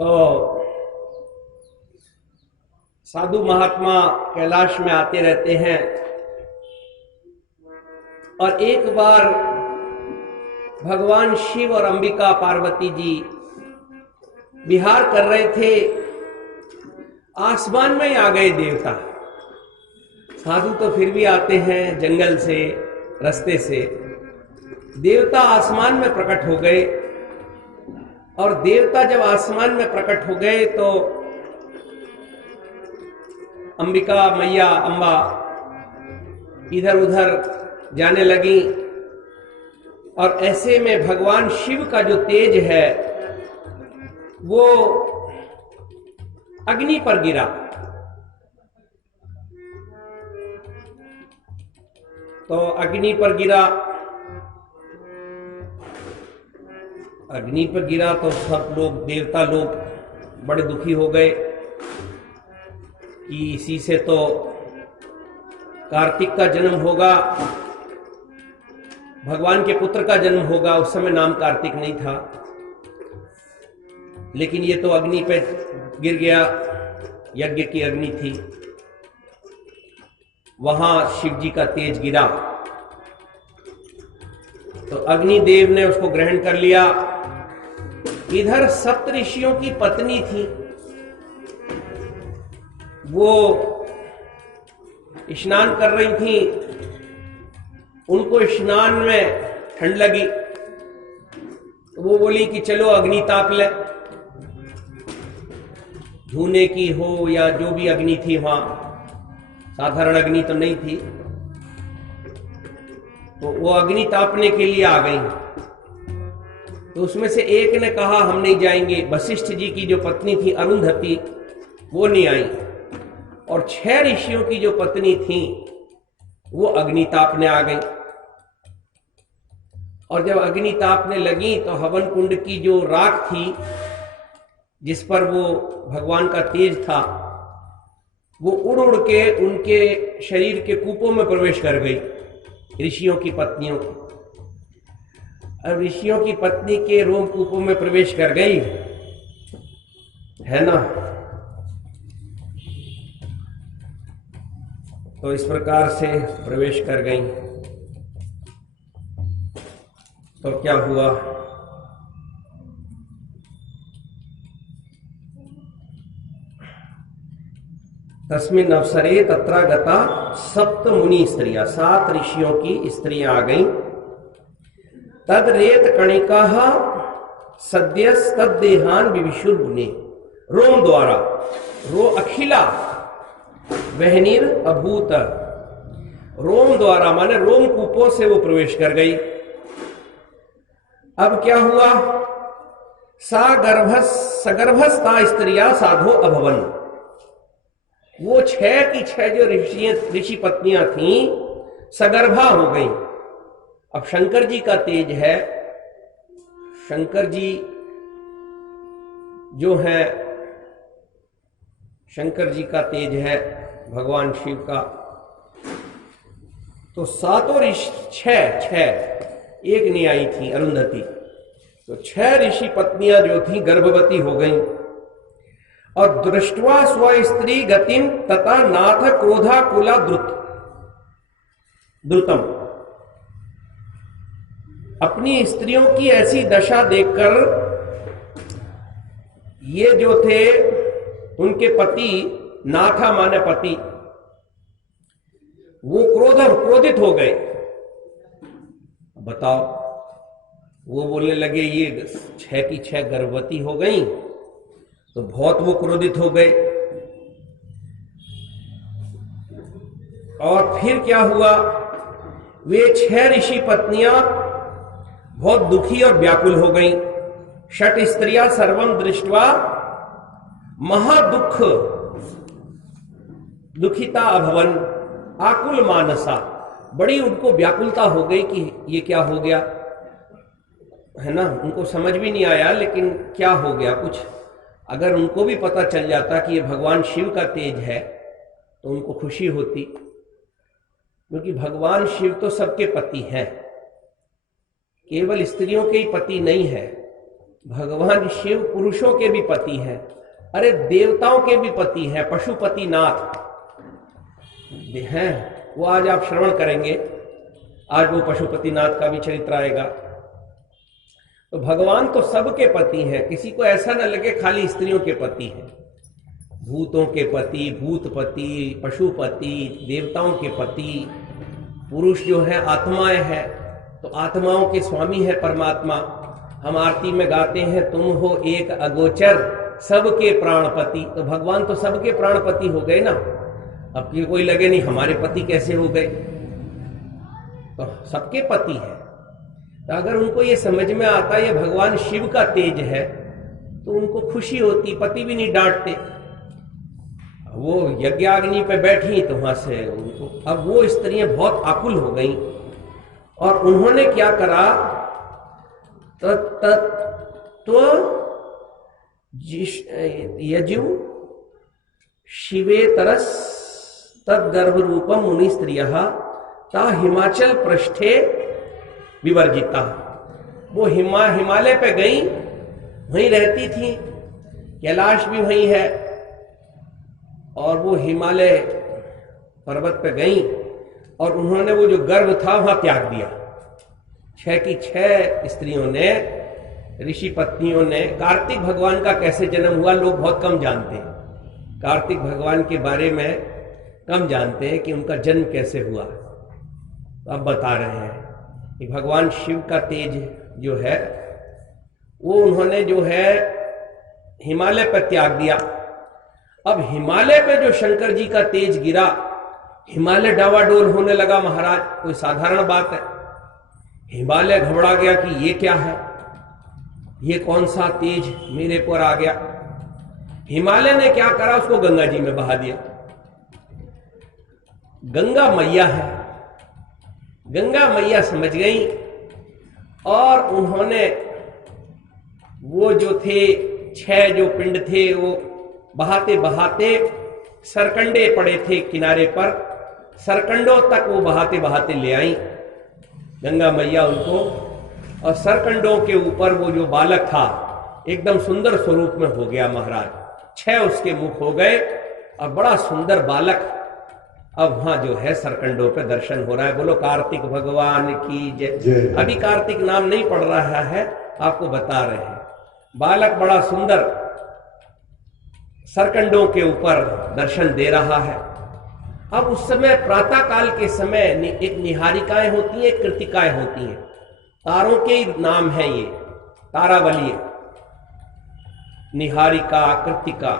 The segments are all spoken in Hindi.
तो साधु महात्मा कैलाश में आते रहते हैं और एक बार भगवान शिव और अंबिका पार्वती जी विहार कर रहे थे। आसमान में ही आ गए देवता। साधु तो फिर भी आते हैं जंगल से, रास्ते से। देवता आसमान में प्रकट हो गए और देवता जब आसमान में प्रकट हो गए तो अंबिका मैया अंबा इधर उधर जाने लगी और ऐसे में भगवान शिव का जो तेज है वो अग्नि पर गिरा। तो अग्नि पर गिरा तो सब लोग, देवता लोग बड़े दुखी हो गए कि इसी से तो कार्तिक का जन्म होगा, भगवान के पुत्र का जन्म होगा। उस समय नाम कार्तिक नहीं था, लेकिन ये तो अग्नि पे गिर गया, यज्ञ की अग्नि थी, वहां शिव जी का तेज गिरा। तो अग्निदेव ने उसको ग्रहण कर लिया। इधर सप्तऋषियों की पत्नी थी, वो स्नान कर रही थी। उनको स्नान में ठंड लगी तो वो बोली कि चलो अग्नि ताप ले। धूने की हो या जो भी अग्नि थी, वहां साधारण अग्नि तो नहीं थी, तो वो अग्नि तापने के लिए आ गई। तो उसमें से एक ने कहा हम नहीं जाएंगे। वशिष्ठ जी की जो पत्नी थी अरुंधति, वो नहीं आई। और 6 ऋषियों की जो पत्नी थी वो अग्नि तापने आ गई। और जब अग्नि तापने लगी तो हवन कुंड की जो राख थी जिस पर वो भगवान का तेज था, वो उड़ उड़ के उनके शरीर के कूपों में प्रवेश कर गई, ऋषियों की पत्नियों की। अब ऋषियों की पत्नी के रोम कूपों में प्रवेश कर गई है ना। तो इस प्रकार से प्रवेश कर गई तो क्या हुआ, तस्मिन् अवसरे तत्र गता सप्त मुनि स्त्रियां, 7 ऋषियों की स्त्रियां आ गईं। तद रेत कणिका सद्यस्तदेहान विविशुर्मुने, रोम द्वारा रो अखिला वहनीर अभूत, रोम द्वारा माने रोम कूपों से वो प्रवेश कर गई। अब क्या हुआ, सगर्भस्था स्त्रियां साधो अभवन, वो 6 की 6 जो ऋषि पत्नियां थीं सगर्भा हो गई। अब शंकर जी का तेज है, शंकर जी जो है, शंकर जी का तेज है भगवान शिव का। तो 7 ऋषि 6 एक नहीं आई थी अरुंधति, तो 6 ऋषि पत्नियां जो थी गर्भवती हो गईं। और दृष्टवा स्त्री गतिम तथा नाथ क्रोधा कुला द्रुतम, अपनी स्त्रियों की ऐसी दशा देखकर ये जो थे उनके पति, नाथा माने पति, वो क्रोधित हो गए। बताओ, वो बोलने लगे ये 6 की 6 गर्भवती हो गई, तो बहुत वो क्रोधित हो गए। और फिर क्या हुआ, वे 6 ऋषि पत्नियां बहुत दुखी और व्याकुल हो गईं। 6 स्त्रियां सर्वम दृष्ट्वा महादुख दुखिता अभवन आकुल मानसा, बड़ी उनको व्याकुलता हो गई कि ये क्या हो गया है ना। उनको समझ भी नहीं आया, लेकिन क्या हो गया कुछ। अगर उनको भी पता चल जाता कि ये भगवान शिव का तेज है तो उनको खुशी होती, क्योंकि भगवान शिव तो सबके पति हैं, केवल स्त्रियों के ही पति नहीं है। भगवान शिव पुरुषों के भी पति है, अरे देवताओं के भी पति है, पशुपति नाथ हैं। वो आज आप श्रवण करेंगे, आज वो पशुपति नाथ का भी चरित्र आएगा। तो भगवान तो सबके पति हैं, किसी को ऐसा न लगे खाली स्त्रियों के पति हैं। भूतों के पति, भूतपति, पशुपति, देवताओं के पति, पुरुष जो है आत्माएं हैं, तो आत्माओं के स्वामी है परमात्मा। हम आरती में गाते हैं, तुम हो एक अगोचर सबके प्राणपति। तो भगवान तो सबके प्राणपति हो गए ना। अब ये कोई लगे नहीं हमारे पति कैसे हो गए, तो सबके पति है। तो अगर उनको ये समझ में आता ये भगवान शिव का तेज है तो उनको खुशी होती, पति भी नहीं डांटते। वो यज्ञाग्नि पे बैठी तो वहां से उनको, अब वो स्त्रियां बहुत आकुल हो गई और उन्होंने क्या करा, तो यजु शिवे तरस तद्गर्भ रूपम मुनि स्त्रियः ता हिमाचल पृष्ठे विवर्जिता। वो हिमालय पे गई, वहीं रहती थी, कैलाश भी वहीं है, और वो हिमालय पर्वत पे गई और उन्होंने वो जो गर्भ था वहां त्याग दिया। 6 की 6 स्त्रियों ने, ऋषि पत्नियों ने। कार्तिक भगवान का कैसे जन्म हुआ लोग बहुत कम जानते हैं, कार्तिक भगवान के बारे में कम जानते हैं कि उनका जन्म कैसे हुआ। तो अब बता रहे हैं कि भगवान शिव का तेज जो है वो उन्होंने जो है हिमालय पर त्याग दिया। अब हिमालय पे जो शंकर जी का तेज गिरा, हिमालय डावाडोल होने लगा महाराज। कोई साधारण बात है? हिमालय घबरा गया कि ये क्या है, ये कौन सा तेज मेरे पर आ गया। हिमालय ने क्या करा, उसको गंगा जी में बहा दिया। गंगा मैया है, गंगा मैया समझ गई और उन्होंने वो जो थे 6 जो पिंड थे वो बहाते बहाते, सरकंडे पड़े थे किनारे पर, सरकंडों तक वो बहाते बहाते ले आई गंगा मैया उनको। और सरकंडों के ऊपर वो जो बालक था एकदम सुंदर स्वरूप में हो गया महाराज। 6 उसके मुख हो गए और बड़ा सुंदर बालक अब वहां जो है सरकंडों पे दर्शन हो रहा है। बोलो कार्तिक भगवान की जय। अभी कार्तिक नाम नहीं पड़ रहा है, आपको बता रहे हैं। बालक बड़ा सुंदर सरकंडों के ऊपर दर्शन दे रहा है। अब उस समय प्रातः काल के समय एक निहारिकाएं होती हैं, एक कृतिकाएं होती हैं। तारों के नाम है ये, तारावली, निहारिका, कृतिका।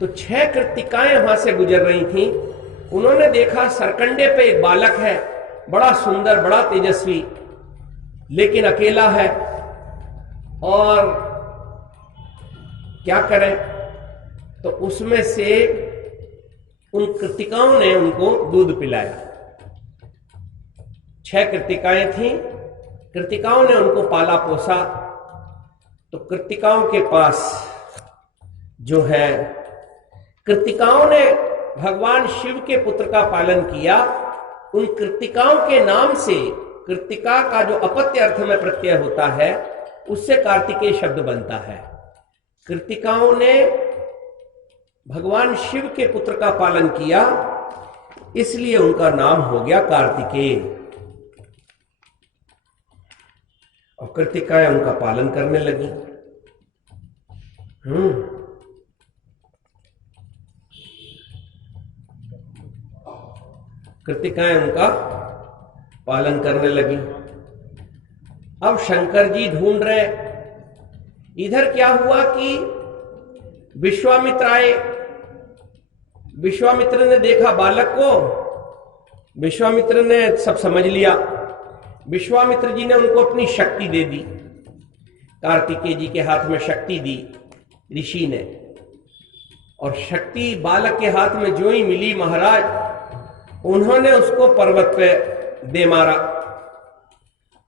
तो 6 कृतिकाएं वहां से गुजर रही थीं। उन्होंने देखा सरकंडे पे एक बालक है, बड़ा सुंदर, बड़ा तेजस्वी, लेकिन अकेला है। और क्या करें, तो उसमें से उन कृतिकाओं ने उनको दूध पिलाया। 6 कृतिकाएं थीं, कृतिकाओं ने उनको पाला पोसा। तो कृतिकाओं के पास जो है, कृतिकाओं ने भगवान शिव के पुत्र का पालन किया। उन कृतिकाओं के नाम से, कृतिका का जो अपत्य अर्थ में प्रत्यय होता है उससे कार्तिकेय शब्द बनता है। कृतिकाओं ने भगवान शिव के पुत्र का पालन किया, इसलिए उनका नाम हो गया कार्तिकेय। और कृतिकाएं उनका पालन करने लगी। कृतिकाएं उनका पालन करने लगी। अब शंकर जी ढूंढ रहे। इधर क्या हुआ कि विश्वामित्र आए। विश्वामित्र ने देखा बालक को, विश्वामित्र ने सब समझ लिया। विश्वामित्र जी ने उनको अपनी शक्ति दे दी। कार्तिकेय जी के हाथ में शक्ति दी ऋषि ने, और शक्ति बालक के हाथ में जो ही मिली महाराज, उन्होंने उसको पर्वत पे दे मारा।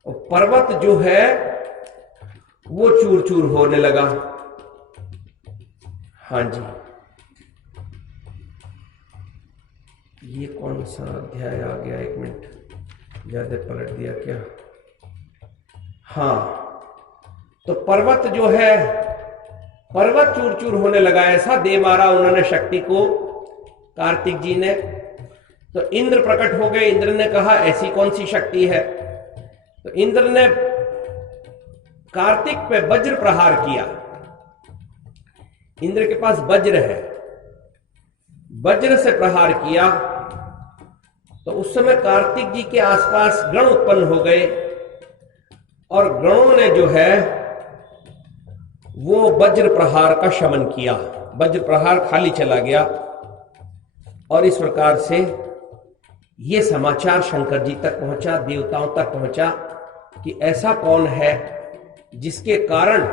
और पर्वत जो है वो चूर चूर होने लगा। हाँ जी, ये कौन सा अध्याय आ गया? 1 मिनट, ज्यादा पलट दिया क्या? हाँ, तो पर्वत जो है, पर्वत चूर चूर होने लगा, ऐसा दे मारा उन्होंने शक्ति को कार्तिक जी ने। तो इंद्र प्रकट हो गए। इंद्र ने कहा ऐसी कौन सी शक्ति है? तो इंद्र ने कार्तिक पे वज्र प्रहार किया। इंद्र के पास वज्र है, वज्र से प्रहार किया। तो उस समय कार्तिक जी के आसपास गण उत्पन्न हो गए और गणों ने जो है वो वज्र प्रहार का शमन किया। वज्र प्रहार खाली चला गया और इस प्रकार से ये समाचार शंकर जी तक पहुंचा, देवताओं तक पहुंचा कि ऐसा कौन है जिसके कारण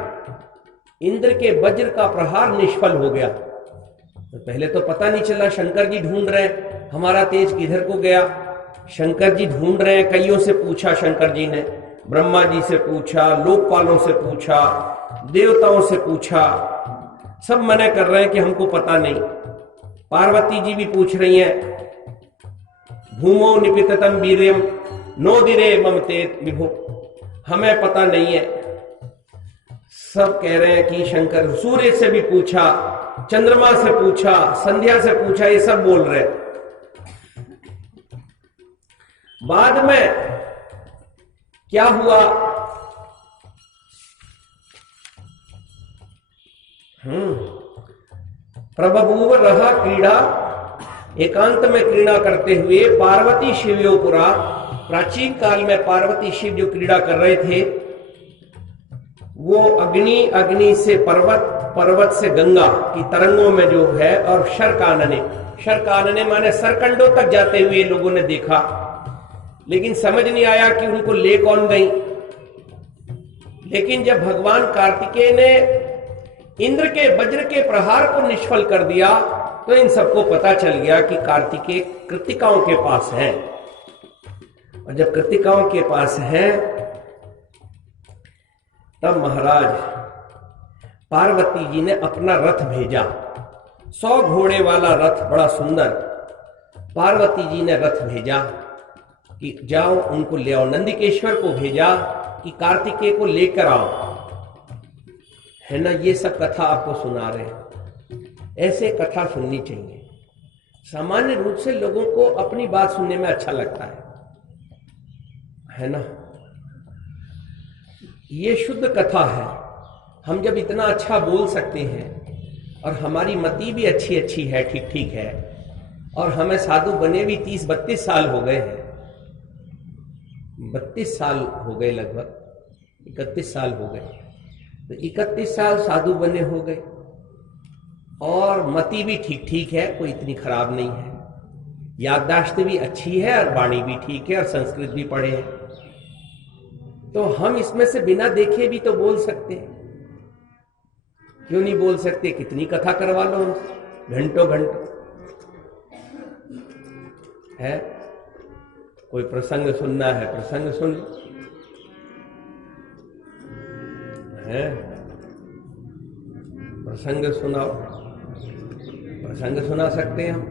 इंद्र के वज्र का प्रहार निष्फल हो गया। तो पहले तो पता नहीं चला, शंकर जी ढूंढ रहे हमारा तेज किधर को गया। शंकर जी ढूंढ रहे हैं, कईयों से पूछा शंकर जी ने, ब्रह्मा जी से पूछा, लोकपालों से पूछा, देवताओं से पूछा, सब मना कर रहे हैं कि हमको पता नहीं। पार्वती जी भी पूछ रही हैं, भूमो निपिततम वीर्यम नोदिरे ममते विभो, हमें पता नहीं है। सब कह रहे हैं कि शंकर, सूर्य से भी पूछा, चंद्रमा से पूछा, संध्या से पूछा, ये सब बोल रहे हैं। बाद में क्या हुआ? प्रबभूव रहा क्रीड़ा, एकांत में क्रीड़ा करते हुए पार्वती शिवयोपुरा। प्राचीन काल में पार्वती शिव जो क्रीड़ा कर रहे थे वो अग्नि, अग्नि से पर्वत, पर्वत से गंगा की तरंगों में जो है, और शरकानने, शरकानने माने सरकंडों तक जाते हुए लोगों ने देखा, लेकिन समझ नहीं आया कि उनको ले कौन गई। लेकिन जब भगवान कार्तिकेय ने इंद्र के वज्र के प्रहार को निष्फल कर दिया तो इन सबको पता चल गया कि कार्तिकेय कृतिकाओं के पास है। और जब कृतिकाओं के पास है तब महाराज पार्वती जी ने अपना रथ भेजा, 100 घोड़े वाला रथ, बड़ा सुंदर। पार्वती जी ने रथ भेजा कि जाओ उनको ले आओ। नंदिकेश्वर को भेजा कि कार्तिकेय को लेकर आओ, है ना। ये सब कथा आपको सुना रहे हैं, ऐसे कथा सुननी चाहिए। सामान्य रूप से लोगों को अपनी बात सुनने में अच्छा लगता है ना। ये शुद्ध कथा है। हम जब इतना अच्छा बोल सकते हैं और हमारी मति भी अच्छी अच्छी है, ठीक ठीक है, और हमें साधु बने भी 30-32 साल हो गए हैं, 32 साल हो गए, लगभग 31 साल हो गए। तो 31 साल साधु बने हो गए और मति भी ठीक ठीक है, कोई इतनी खराब नहीं है, याददाश्त भी अच्छी है और वाणी भी ठीक है और संस्कृत भी पढ़े हैं। तो हम इसमें से बिना देखे भी तो बोल सकते हैं, क्यों नहीं बोल सकते? कितनी कथा करवा लो हमसे, घंटों घंटों है। कोई प्रसंग सुनना है, प्रसंग सुन लो, है, प्रसंग सुनाओ, प्रसंग सुना सकते हैं हम।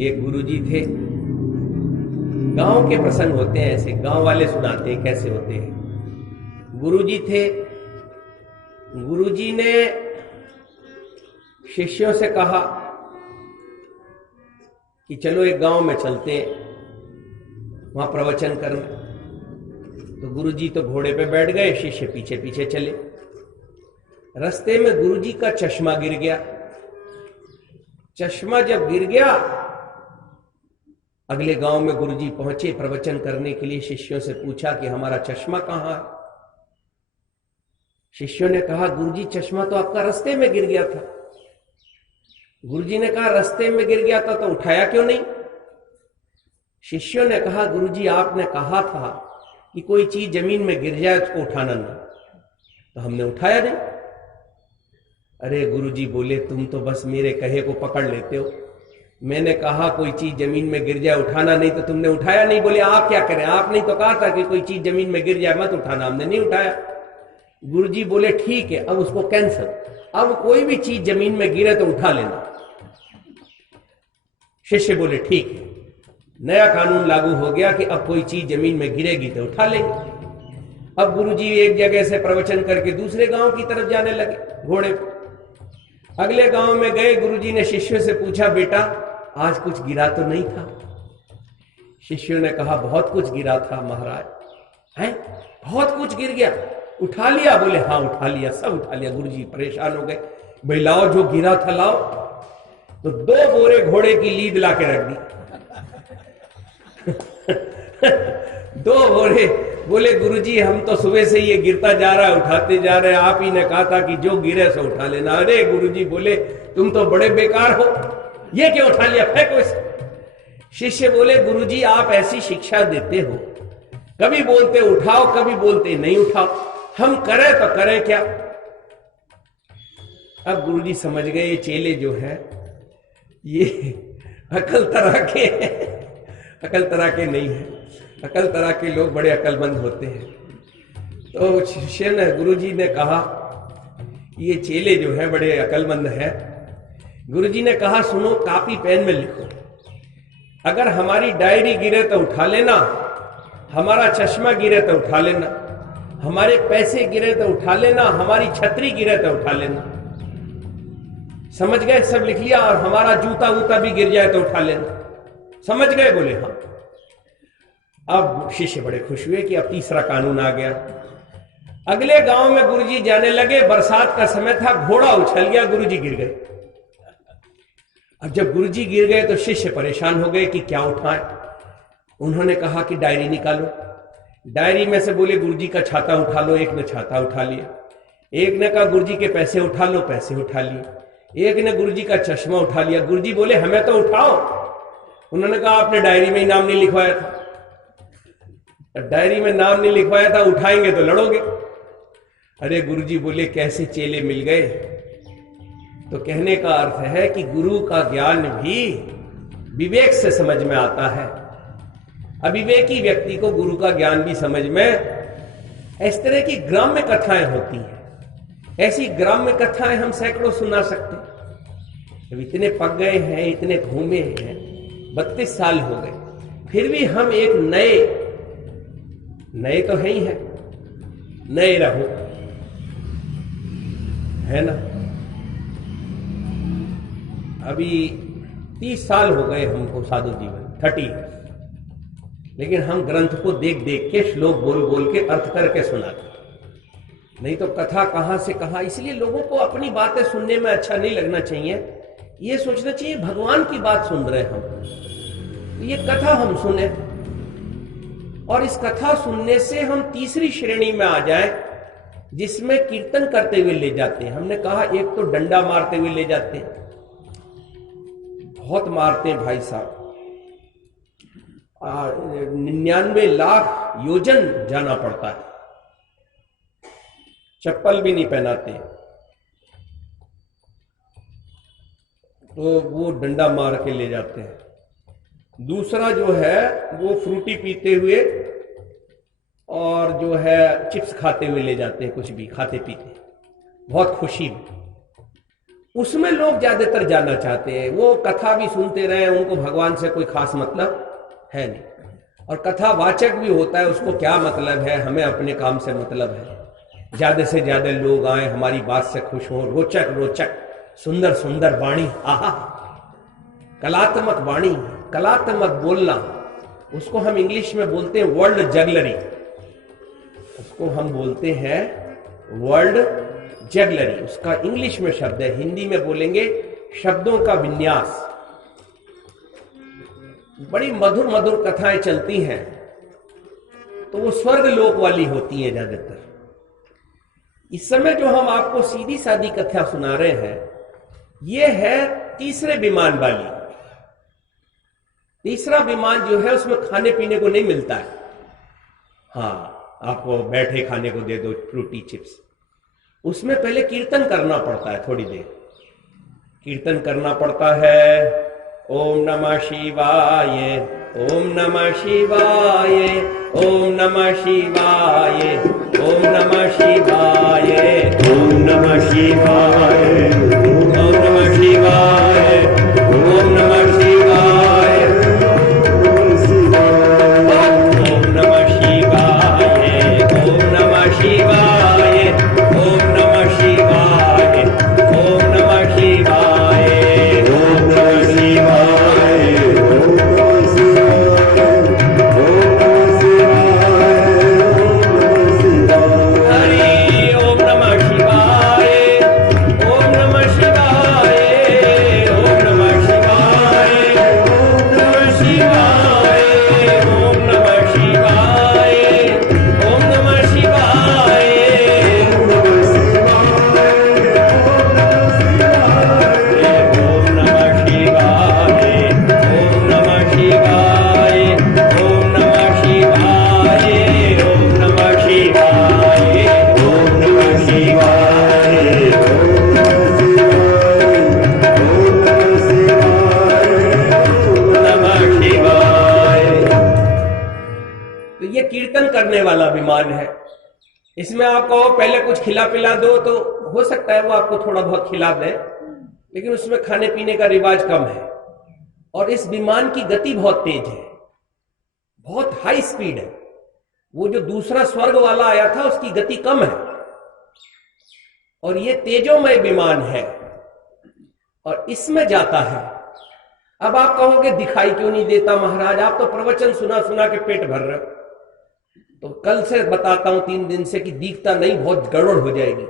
एक गुरुजी थे, गांव के प्रसंग होते हैं ऐसे, गांव वाले सुनाते हैं कैसे होते हैं। गुरुजी थे, गुरुजी ने शिष्यों से कहा कि चलो एक गांव में चलते हैं, वहां प्रवचन करने। तो गुरुजी तो घोड़े पे बैठ गए, शिष्य पीछे पीछे चले। रास्ते में गुरुजी का चश्मा गिर गया। चश्मा जब गिर गया, अगले गांव में गुरुजी पहुंचे प्रवचन करने के लिए। शिष्यों से पूछा कि हमारा चश्मा कहां है? शिष्यों ने कहा, गुरुजी चश्मा तो आपका रास्ते में गिर गया था। गुरुजी ने कहा, रास्ते में गिर गया था तो उठाया क्यों नहीं? शिष्यों ने कहा, गुरुजी आपने कहा था कि कोई चीज जमीन में गिर जाए उसको उठाना नहीं, तो हमने उठाया नहीं। अरे गुरुजी बोले, तुम तो बस मेरे कहे को पकड़ लेते हो। मैंने कहा कोई चीज जमीन में गिर जाए उठाना नहीं, तो तुमने उठाया नहीं। बोले आप क्या करें, आपने तो कहा था कि कोई चीज जमीन में गिर जाए मत उठाना, हमने नहीं उठाया। गुरुजी बोले ठीक है, अब उसको कैंसल, अब कोई भी चीज जमीन में गिरे तो उठा लेना। शिष्य बोले ठीक है। नया कानून लागू हो गया कि अब कोई चीज जमीन में गिरेगी तो उठा लेंगे। अब गुरुजी एक जगह से प्रवचन करके दूसरे गांव की तरफ जाने लगे घोड़े पर। अगले गांव में गए, गुरुजी ने शिष्यों से पूछा, बेटा आज कुछ गिरा तो नहीं था? शिष्यों ने कहा, बहुत कुछ गिरा था महाराज। हैं, बहुत कुछ गिर गया, उठा लिया? बोले हाँ उठा लिया, सब उठा लिया। गुरुजी परेशान हो गए, भाई लाओ जो गिरा था लाओ। तो 2 बोरे घोड़े की लीद ला के रख दी। 2 बोरे। बोले गुरुजी हम तो सुबह से ये गिरता जा रहा है, उठाते जा रहे हैं, आप ही ने कहा था कि जो गिरे सो उठा लेना। अरे गुरुजी बोले तुम तो बड़े बेकार हो, ये क्यों उठा लिया, फेंको इसे। शिष्य बोले गुरुजी आप ऐसी शिक्षा देते हो, कभी बोलते उठाओ, कभी बोलते नहीं उठाओ, हम करें तो करें क्या? अब गुरुजी समझ गए ये चेले जो है ये अकल तरह के अकल तरह के नहीं है। अकल तरह के लोग बड़े अकलमंद होते हैं। तो शिष्य ने, गुरुजी ने कहा ये चेले जो है बड़े अकलमंद है। गुरुजी ने कहा सुनो, कापी पेन में लिखो, अगर हमारी डायरी गिरे तो उठा लेना, हमारा चश्मा गिरे तो उठा लेना, हमारे पैसे गिरे तो उठा लेना, हमारी छतरी गिरे तो उठा लेना। समझ गए? सब लिख लिया। और हमारा जूता वूता भी गिर जाए तो उठा लेना। समझ गए? बोले हाँ। अब शिष्य बड़े खुश हुए कि अब तीसरा कानून आ गया। अगले गांव में गुरुजी जाने लगे, बरसात का समय था, घोड़ा उछल गया, गुरुजी गिर गए। अब जब गुरुजी गिर गए तो शिष्य परेशान हो गए कि क्या उठाएं। उन्होंने कहा कि डायरी निकालो। डायरी में से बोले गुरुजी का छाता उठा लो। एक ने छाता उठा लिया। एक ने कहा गुरुजी के पैसे उठा लो, पैसे उठा लिए। एक ने गुरुजी का चश्मा उठा लिया। गुरुजी बोले हमें तो उठाओ। उन्होंने कहा आपने डायरी में ही नाम नहीं लिखवाया था। डायरी में नाम नहीं लिखवाया था, उठाएंगे तो लड़ोगे। अरे गुरुजी बोले कैसे चेले मिल गए? तो कहने का अर्थ है कि गुरु का ज्ञान भी विवेक से समझ में आता है। अविवेकी व्यक्ति को गुरु का ज्ञान भी समझ में। इस तरह की ग्राम्य कथाएं होती हैं। ऐसी ग्राम्य कथाएं हम सैकड़ों सुना सकते हैं। अब इतने पक गए हैं, इतने घूमे हैं, 32 साल हो गए, फिर भी हम एक नए तो है ही है, नए रहो, है ना। अभी 30 साल हो गए हमको साधु जीवन, 30, लेकिन हम ग्रंथ को देख देख के, श्लोक बोल बोल के, अर्थ करके सुनाते। नहीं तो कथा कहां से कहां। इसलिए लोगों को अपनी बातें सुनने में अच्छा नहीं लगना चाहिए। ये सोचना चाहिए भगवान की बात सुन रहे हम, तो ये कथा हम सुने, और इस कथा सुनने से हम तीसरी श्रेणी में आ जाएं, जिसमें कीर्तन करते हुए ले जाते हैं। हमने कहा एक तो डंडा मारते हुए ले जाते हैं, बहुत मारते हैं भाई साहब। 99 लाख योजन जाना पड़ता है, चप्पल भी नहीं पहनाते, तो वो डंडा मार के ले जाते हैं। दूसरा जो है वो फ्रूटी पीते हुए और जो है चिप्स खाते हुए ले जाते हैं, कुछ भी खाते पीते, बहुत खुशी में। उसमें लोग ज्यादातर जाना चाहते हैं। वो कथा भी सुनते रहे, उनको भगवान से कोई खास मतलब है नहीं, और कथा वाचक भी होता है, उसको क्या मतलब है, हमें अपने काम से मतलब है। ज्यादा से ज्यादा लोग आए, हमारी बात से खुश हों, रोचक रोचक सुंदर सुंदर वाणी, आहा, कलात्मक वाणी, कलात्मक बोलना, उसको हम इंग्लिश में बोलते हैं वर्ल्ड जगलरी, उसको हम बोलते हैं वर्ल्ड जगलरी। उसका इंग्लिश में शब्द है, हिंदी में बोलेंगे शब्दों का विन्यास। बड़ी मधुर मधुर कथाएं चलती हैं, तो वो स्वर्ग लोक वाली होती हैं ज्यादातर। इस समय जो हम आपको सीधी सादी कथा सुना रहे हैं, ये है तीसरे विमान वाली। तीसरा विमान जो है उसमें खाने पीने को नहीं मिलता है। हाँ, आपको बैठे खाने को दे दो फ्रूटी चिप्स। उसमें पहले कीर्तन करना पड़ता है, थोड़ी देर कीर्तन करना पड़ता है। ओम नमः शिवाय, ओम नमः शिवाय, ओम नमः शिवाय, ओम नमः शिवाय, ओम नमः शिवाय, ओम नमः शिवाय, ओम नमः शिवाय, ओम नमः शिवाय, ओम नमः इसमें आप कहो पहले कुछ खिला पिला दो तो हो सकता है वो आपको थोड़ा बहुत खिला दे, लेकिन उसमें खाने पीने का रिवाज कम है। और इस विमान की गति बहुत तेज है, बहुत हाई स्पीड है। वो जो दूसरा स्वर्ग वाला आया था उसकी गति कम है, और ये तेजोमय विमान है और इसमें जाता है। अब आप कहोगे दिखाई क्यों नहीं देता महाराज, आप तो प्रवचन सुना सुना के पेट भर रहे हो। तो कल से बताता हूं 3 दिन से कि दिखता नहीं, बहुत गड़बड़ हो जाएगी।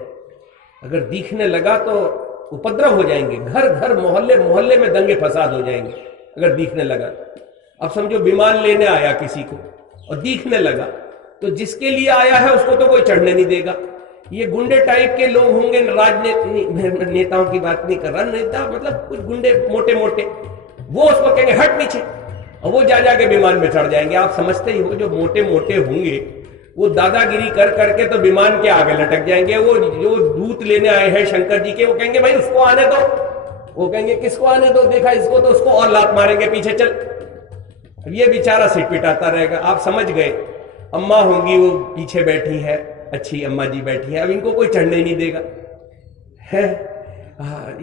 अगर दिखने लगा तो उपद्रव हो जाएंगे, घर घर मोहल्ले मोहल्ले में दंगे फसाद हो जाएंगे अगर दिखने लगा। अब समझो विमान लेने आया किसी को और दिखने लगा, तो जिसके लिए आया है उसको तो कोई चढ़ने नहीं देगा। ये गुंडे टाइप के लोग होंगे, नेताओं की बात नहीं कर रहा, नेता मतलब कुछ गुंडे मोटे मोटे, वो उसको कहेंगे हट नीचे, और वो जा जाके विमान में चढ़ जाएंगे। आप समझते ही हो जो मोटे मोटे होंगे वो दादागिरी कर करके तो विमान के आगे लटक जाएंगे। वो जो दूत लेने आए हैं शंकर जी के, वो कहेंगे भाई उसको आने दो, वो कहेंगे किसको आने दो, देखा इसको तो उसको और लात मारेंगे पीछे चल। ये बेचारा सिट पिटाता रहेगा। आप समझ गए, अम्मा होंगी वो पीछे बैठी है, अच्छी अम्मा जी बैठी है, अब इनको कोई चढ़ने नहीं देगा है।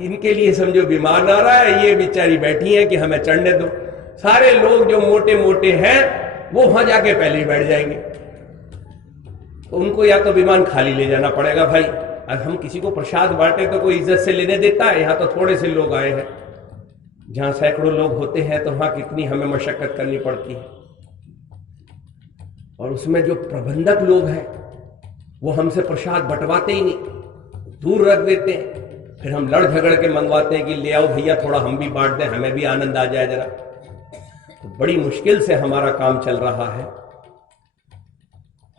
इनके लिए समझो विमान आ रहा है, ये बेचारी बैठी है कि हमें चढ़ने दो। सारे लोग जो मोटे मोटे हैं वो वहां जाके पहले ही बैठ जाएंगे, तो उनको या तो विमान खाली ले जाना पड़ेगा। भाई अब हम किसी को प्रसाद बांटे तो कोई इज्जत से लेने देता है, यहां तो थोड़े से लोग आए हैं। जहां सैकड़ों लोग होते हैं तो वहां कितनी हमें मशक्कत करनी पड़ती है। और उसमें जो प्रबंधक लोग हैं वो हमसे प्रसाद बंटवाते ही नहीं, दूर रख देते हैं। फिर हम लड़ झगड़ के मंगवाते हैं कि ले आओ भैया थोड़ा हम भी बांट दें, हमें भी आनंद आ जाए जरा। तो बड़ी मुश्किल से हमारा काम चल रहा है।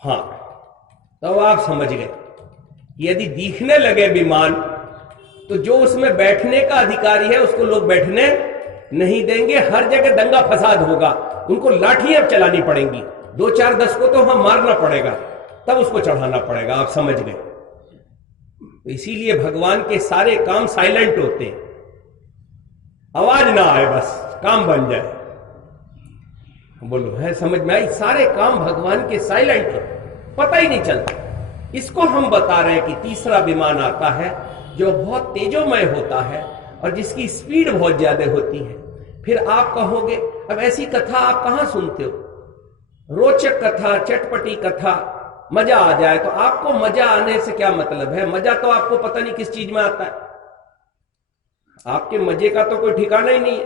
हाँ, तो आप समझ गए, यदि दिखने लगे विमान तो जो उसमें बैठने का अधिकारी है उसको लोग बैठने नहीं देंगे, हर जगह दंगा फसाद होगा, उनको लाठियां चलानी पड़ेंगी, 2 4 10 को तो हम मारना पड़ेगा, तब उसको चढ़ाना पड़ेगा। आप समझ गए। तो इसीलिए भगवान के सारे काम साइलेंट होते हैं, आवाज ना आए, बस काम बन जाए। बोलो है समझ में आई? सारे काम भगवान के साइलेंट है, पता ही नहीं चलता। इसको हम बता रहे हैं कि तीसरा विमान आता है जो बहुत तेजोमय होता है और जिसकी स्पीड बहुत ज्यादा होती है। फिर आप कहोगे अब ऐसी कथा आप कहां सुनते हो, रोचक कथा, चटपटी कथा, मजा आ जाए। तो आपको मजा आने से क्या मतलब है? मजा तो आपको पता नहीं किस चीज में आता है, आपके मजे का तो कोई ठिकाना ही नहीं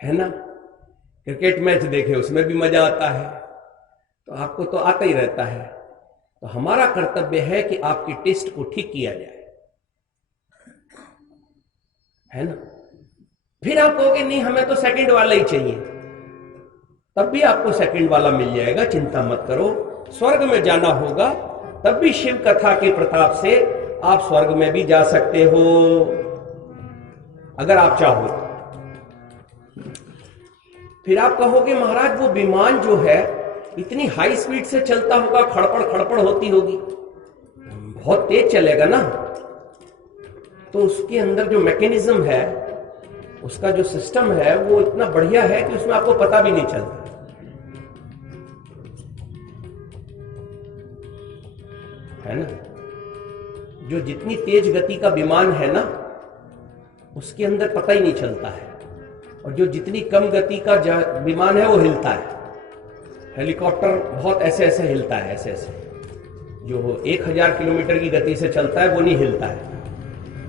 है ना। क्रिकेट मैच देखे उसमें भी मजा आता है, तो आपको तो आता ही रहता है। तो हमारा कर्तव्य है कि आपकी टेस्ट को ठीक किया जाए, है ना। फिर आप कहोगे नहीं हमें तो सेकंड वाला ही चाहिए, तब भी आपको सेकंड वाला मिल जाएगा, चिंता मत करो। स्वर्ग में जाना होगा तब भी शिव कथा के प्रताप से आप स्वर्ग में भी जा सकते हो अगर आप चाहो। फिर आप कहोगे महाराज वो विमान जो है इतनी हाई स्पीड से चलता होगा, खड़पड़ खड़पड़ होती होगी, बहुत तेज चलेगा ना। तो उसके अंदर जो मैकेनिज्म है, उसका जो सिस्टम है वो इतना बढ़िया है कि उसमें आपको पता भी नहीं चलता, है ना। जो जितनी तेज गति का विमान है ना उसके अंदर पता ही नहीं चलता है, और जो जितनी कम गति का विमान है वो हिलता है। हेलीकॉप्टर बहुत ऐसे ऐसे हिलता है, ऐसे ऐसे, जो 1000 किलोमीटर की गति से चलता है वो नहीं हिलता है,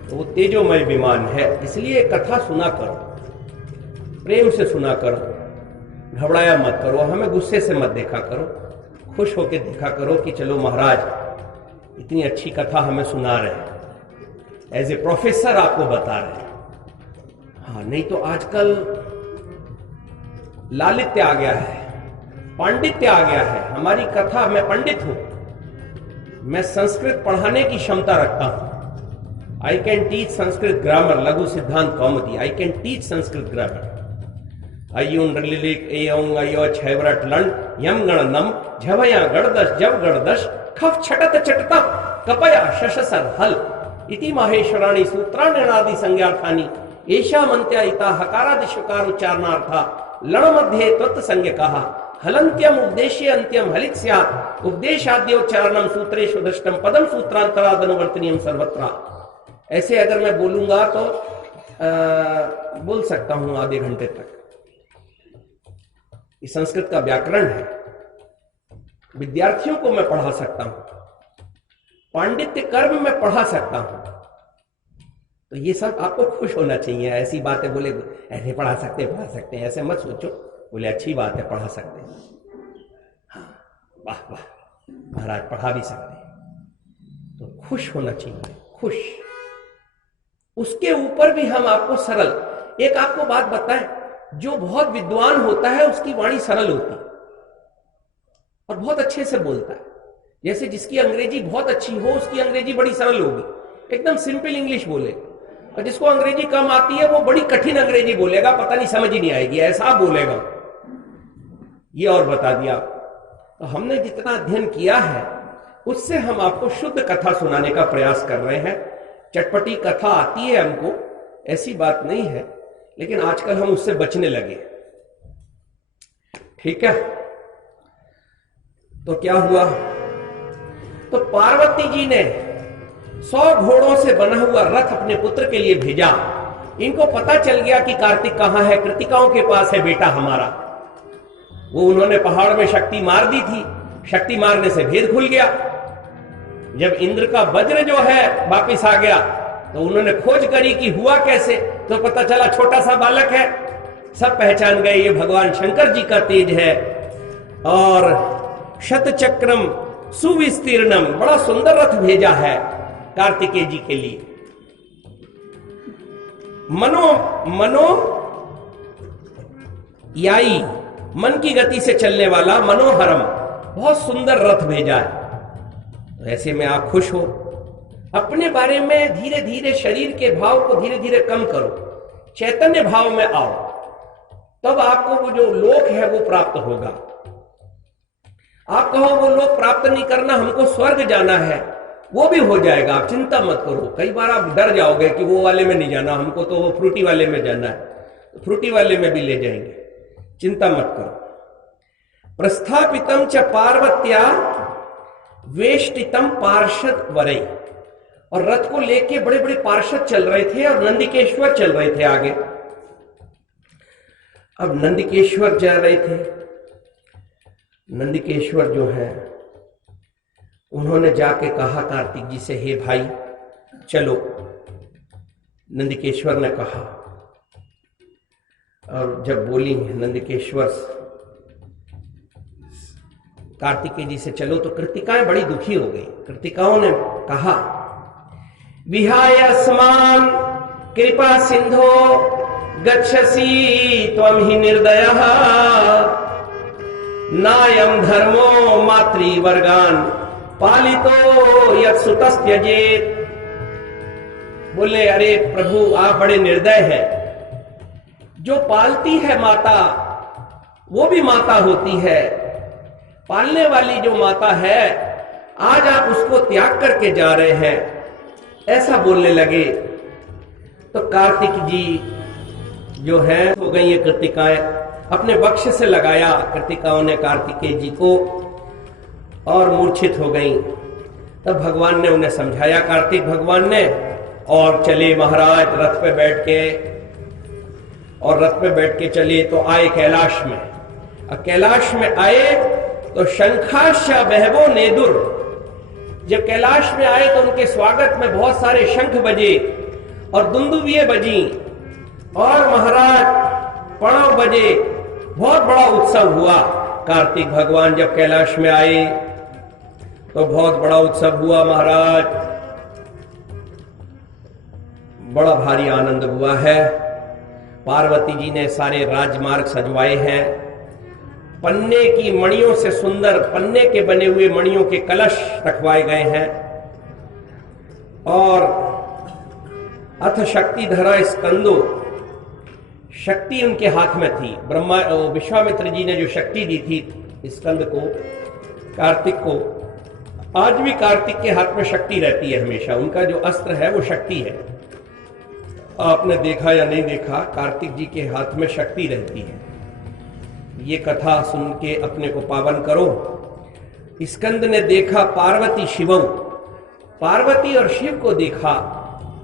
तो वो तेजोमय विमान है। इसलिए कथा सुना करो, प्रेम से सुना करो, घबराया मत करो, हमें गुस्से से मत देखा करो, खुश होकर देखा करो कि चलो महाराज इतनी अच्छी कथा हमें सुना रहे हैं, एज ए प्रोफेसर आपको बता रहे हैं। हाँ, नहीं तो आजकल लालित्य आ गया है, पांडित्य आ गया है। हमारी कथा, मैं पंडित हूं, मैं संस्कृत पढ़ाने की क्षमता रखता हूं। I can teach Sanskrit grammar, Laghu Siddhanta Kaumudi, I can teach Sanskrit grammar. अयुन रिलिक एयों अयो छैवरट लं यम गणनम झवया गणदश जव गणदश खफ छटत चटता कपया शशसर हल इति माहेश्वराणि सूत्राण्यनादि संज्ञार्थानि एषा मंत्या इता हकारादिशकार उच्चारणार्था लण मध्ये तत्व संज्ञ कहा हलंत्यम उपदेश्य अंत्यम हलित स्यात् उपदेशाद्योच्चारणम सूत्रेषु दृष्टम पदम सूत्रांतरादनुवर्तनीयम सर्वत्र। ऐसे अगर मैं बोलूंगा तो बोल सकता हूं आधे घंटे तक। ये संस्कृत का व्याकरण है, विद्यार्थियों को मैं पढ़ा सकता हूं, पांडित्य कर्म में पढ़ा सकता हूं। तो ये सब आपको खुश होना चाहिए। ऐसी बातें बोले ऐसे पढ़ा सकते हैं, ऐसे मत सोचो। बोले अच्छी बात है, पढ़ा सकते हैं, हाँ वाह वाह महाराज पढ़ा भी सकते हैं, तो खुश होना चाहिए, खुश। उसके ऊपर भी हम आपको सरल, एक आपको बात बताएं, जो बहुत विद्वान होता है उसकी वाणी सरल होती है और बहुत अच्छे से बोलता है। जैसे जिसकी अंग्रेजी बहुत अच्छी हो उसकी अंग्रेजी बड़ी सरल होगी, एकदम सिंपल इंग्लिश बोले, और जिसको अंग्रेजी कम आती है वो बड़ी कठिन अंग्रेजी बोलेगा, पता नहीं समझ ही नहीं आएगी, ऐसा बोलेगा। ये और बता दिया। तो हमने जितना अध्ययन किया है उससे हम आपको शुद्ध कथा सुनाने का प्रयास कर रहे हैं। चटपटी कथा आती है हमको, ऐसी बात नहीं है, लेकिन आजकल हम उससे बचने लगे। ठीक है, तो क्या हुआ? तो पार्वती जी ने 100 घोड़ों से बना हुआ रथ अपने पुत्र के लिए भेजा। इनको पता चल गया कि कार्तिक कहां है, कृतिकाओं के पास है बेटा हमारा। वो उन्होंने पहाड़ में शक्ति मार दी थी, शक्ति मारने से भेद खुल गया। जब इंद्र का वज्र जो है वापिस आ गया तो उन्होंने खोज करी कि हुआ कैसे, तो पता चला छोटा सा बालक है। सब पहचान गए ये भगवान शंकर जी का तेज है। और शतचक्रम सुविस्तीर्णम, बड़ा सुंदर रथ भेजा है कार्तिकेय जी के लिए। मनो याई, मन की गति से चलने वाला, मनोहरम, बहुत सुंदर रथ भेजा है। तो ऐसे में आप खुश हो। अपने बारे में धीरे धीरे शरीर के भाव को धीरे धीरे कम करो, चैतन्य भाव में आओ, तब आपको वो जो लोक है वो प्राप्त होगा। आप कहो वो लोक प्राप्त नहीं करना, हमको स्वर्ग जाना है, वो भी हो जाएगा, आप चिंता मत करो। कई बार आप डर जाओगे कि वो वाले में नहीं जाना, हमको तो वो फ्रूटी वाले में जाना है, तो फ्रूटी वाले में भी ले जाएंगे, चिंता मत करो। प्रस्थापितम च पार्वत्या वेष्टितम पार्षद वरई, और रथ को लेके बड़े बड़े पार्षद चल रहे थे और नंदिकेश्वर चल रहे थे आगे। अब नंदिकेश्वर जा रहे थे। नंदिकेश्वर जो है उन्होंने जाके कहा कार्तिक जी से, हे भाई चलो। नंदिकेश्वर ने कहा, और जब बोली नंदिकेश्वर कार्तिकेय जी से चलो, तो कृतिकाएं बड़ी दुखी हो गई। कृतिकाओं ने कहा, विहाय अस्मान कृपा सिंधो गच्छसि त्वं हि निर्दयः, नायं धर्मो मातृवर्गान पालितो यत्सुतस्त्यजेत। बोले, अरे प्रभु आप बड़े निर्दय हैं, जो पालती है माता वो भी माता होती है, पालने वाली जो माता है आज आप उसको त्याग करके जा रहे हैं, ऐसा बोलने लगे। तो कार्तिक जी जो है हो गई ये कृतिकाएं, अपने वक्ष से लगाया कृतिकाओं ने कार्तिकेय जी को और मूर्छित हो गई। तब भगवान ने उन्हें समझाया, कार्तिक भगवान ने, और चले महाराज रथ पे बैठ के, और रथ पे बैठ के चले तो आए कैलाश में। अब कैलाश में आए तो शंखाश बहवो नेदुर, जब कैलाश में आए तो उनके स्वागत में बहुत सारे शंख बजे और दुंदुभिये बजी और महाराज प्रणव बजे, बहुत बड़ा उत्सव हुआ। कार्तिक भगवान जब कैलाश में आए तो बहुत बड़ा उत्सव हुआ महाराज, बड़ा भारी आनंद हुआ है। पार्वती जी ने सारे राजमार्ग सजवाए हैं, पन्ने की मणियों से सुंदर पन्ने के बने हुए मणियों के कलश रखवाए गए हैं, और अथ शक्ति धरा स्कंदो, शक्ति उनके हाथ में थी। ब्रह्मा विश्वामित्र जी ने जो शक्ति दी थी स्कंद को, कार्तिक को, आज भी कार्तिक के हाथ में शक्ति रहती है हमेशा, उनका जो अस्त्र है वो शक्ति है। आपने देखा या नहीं देखा, कार्तिक जी के हाथ में शक्ति रहती है। ये कथा सुन के अपने को पावन करो। स्कंद ने देखा पार्वती शिवम, पार्वती और शिव को देखा,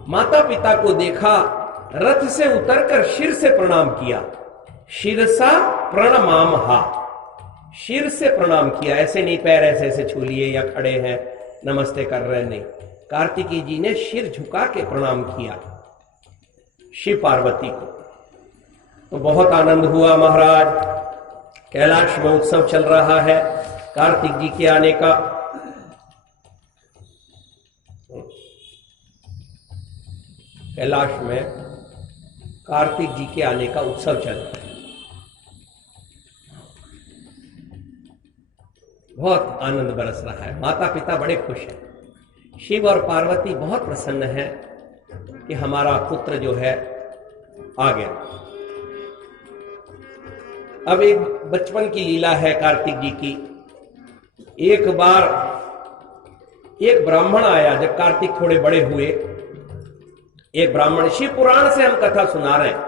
माता पिता को देखा, रथ से उतरकर शिर से प्रणाम किया। शिरसा प्रणमामहा, शिर से प्रणाम किया, ऐसे नहीं पैर ऐसे ऐसे छू लिए या खड़े हैं नमस्ते कर रहे, नहीं, कार्तिकेय जी ने सिर झुका के प्रणाम किया शिव पार्वती को। तो बहुत आनंद हुआ महाराज। कैलाश में उत्सव चल रहा है कार्तिक जी के आने का। कैलाश में कार्तिक जी के आने का उत्सव चल रहा है। बहुत आनंद बरस रहा है, माता पिता बड़े खुश हैं। शिव और पार्वती बहुत प्रसन्न हैं कि हमारा पुत्र जो है आ गया। अब एक बचपन की लीला है कार्तिक जी की। एक बार एक ब्राह्मण आया, जब कार्तिक थोड़े बड़े हुए, एक ब्राह्मण, शिव पुराण से हम कथा सुना रहे हैं,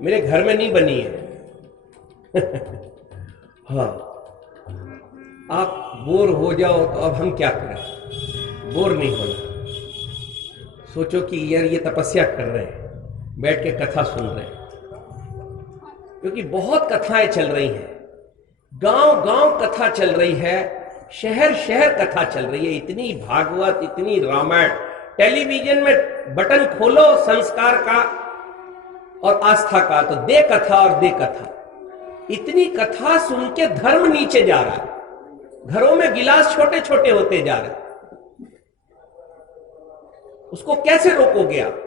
मेरे घर में नहीं बनी है। हाँ, आप बोर हो जाओ तो अब हम क्या करें, बोर नहीं होना। सोचो कि यार ये तपस्या कर रहे हैं, बैठ के कथा सुन रहे हैं, क्योंकि बहुत कथाएं चल रही हैं, गांव गांव कथा चल रही है, शहर शहर कथा चल रही है। इतनी भागवत, इतनी रामायण, टेलीविजन में बटन खोलो संस्कार का और आस्था का, तो दे कथा और दे कथा। इतनी कथा सुन के धर्म नीचे जा रहा है, घरों में गिलास छोटे छोटे होते जा रहे, उसको कैसे रोकोगे आप?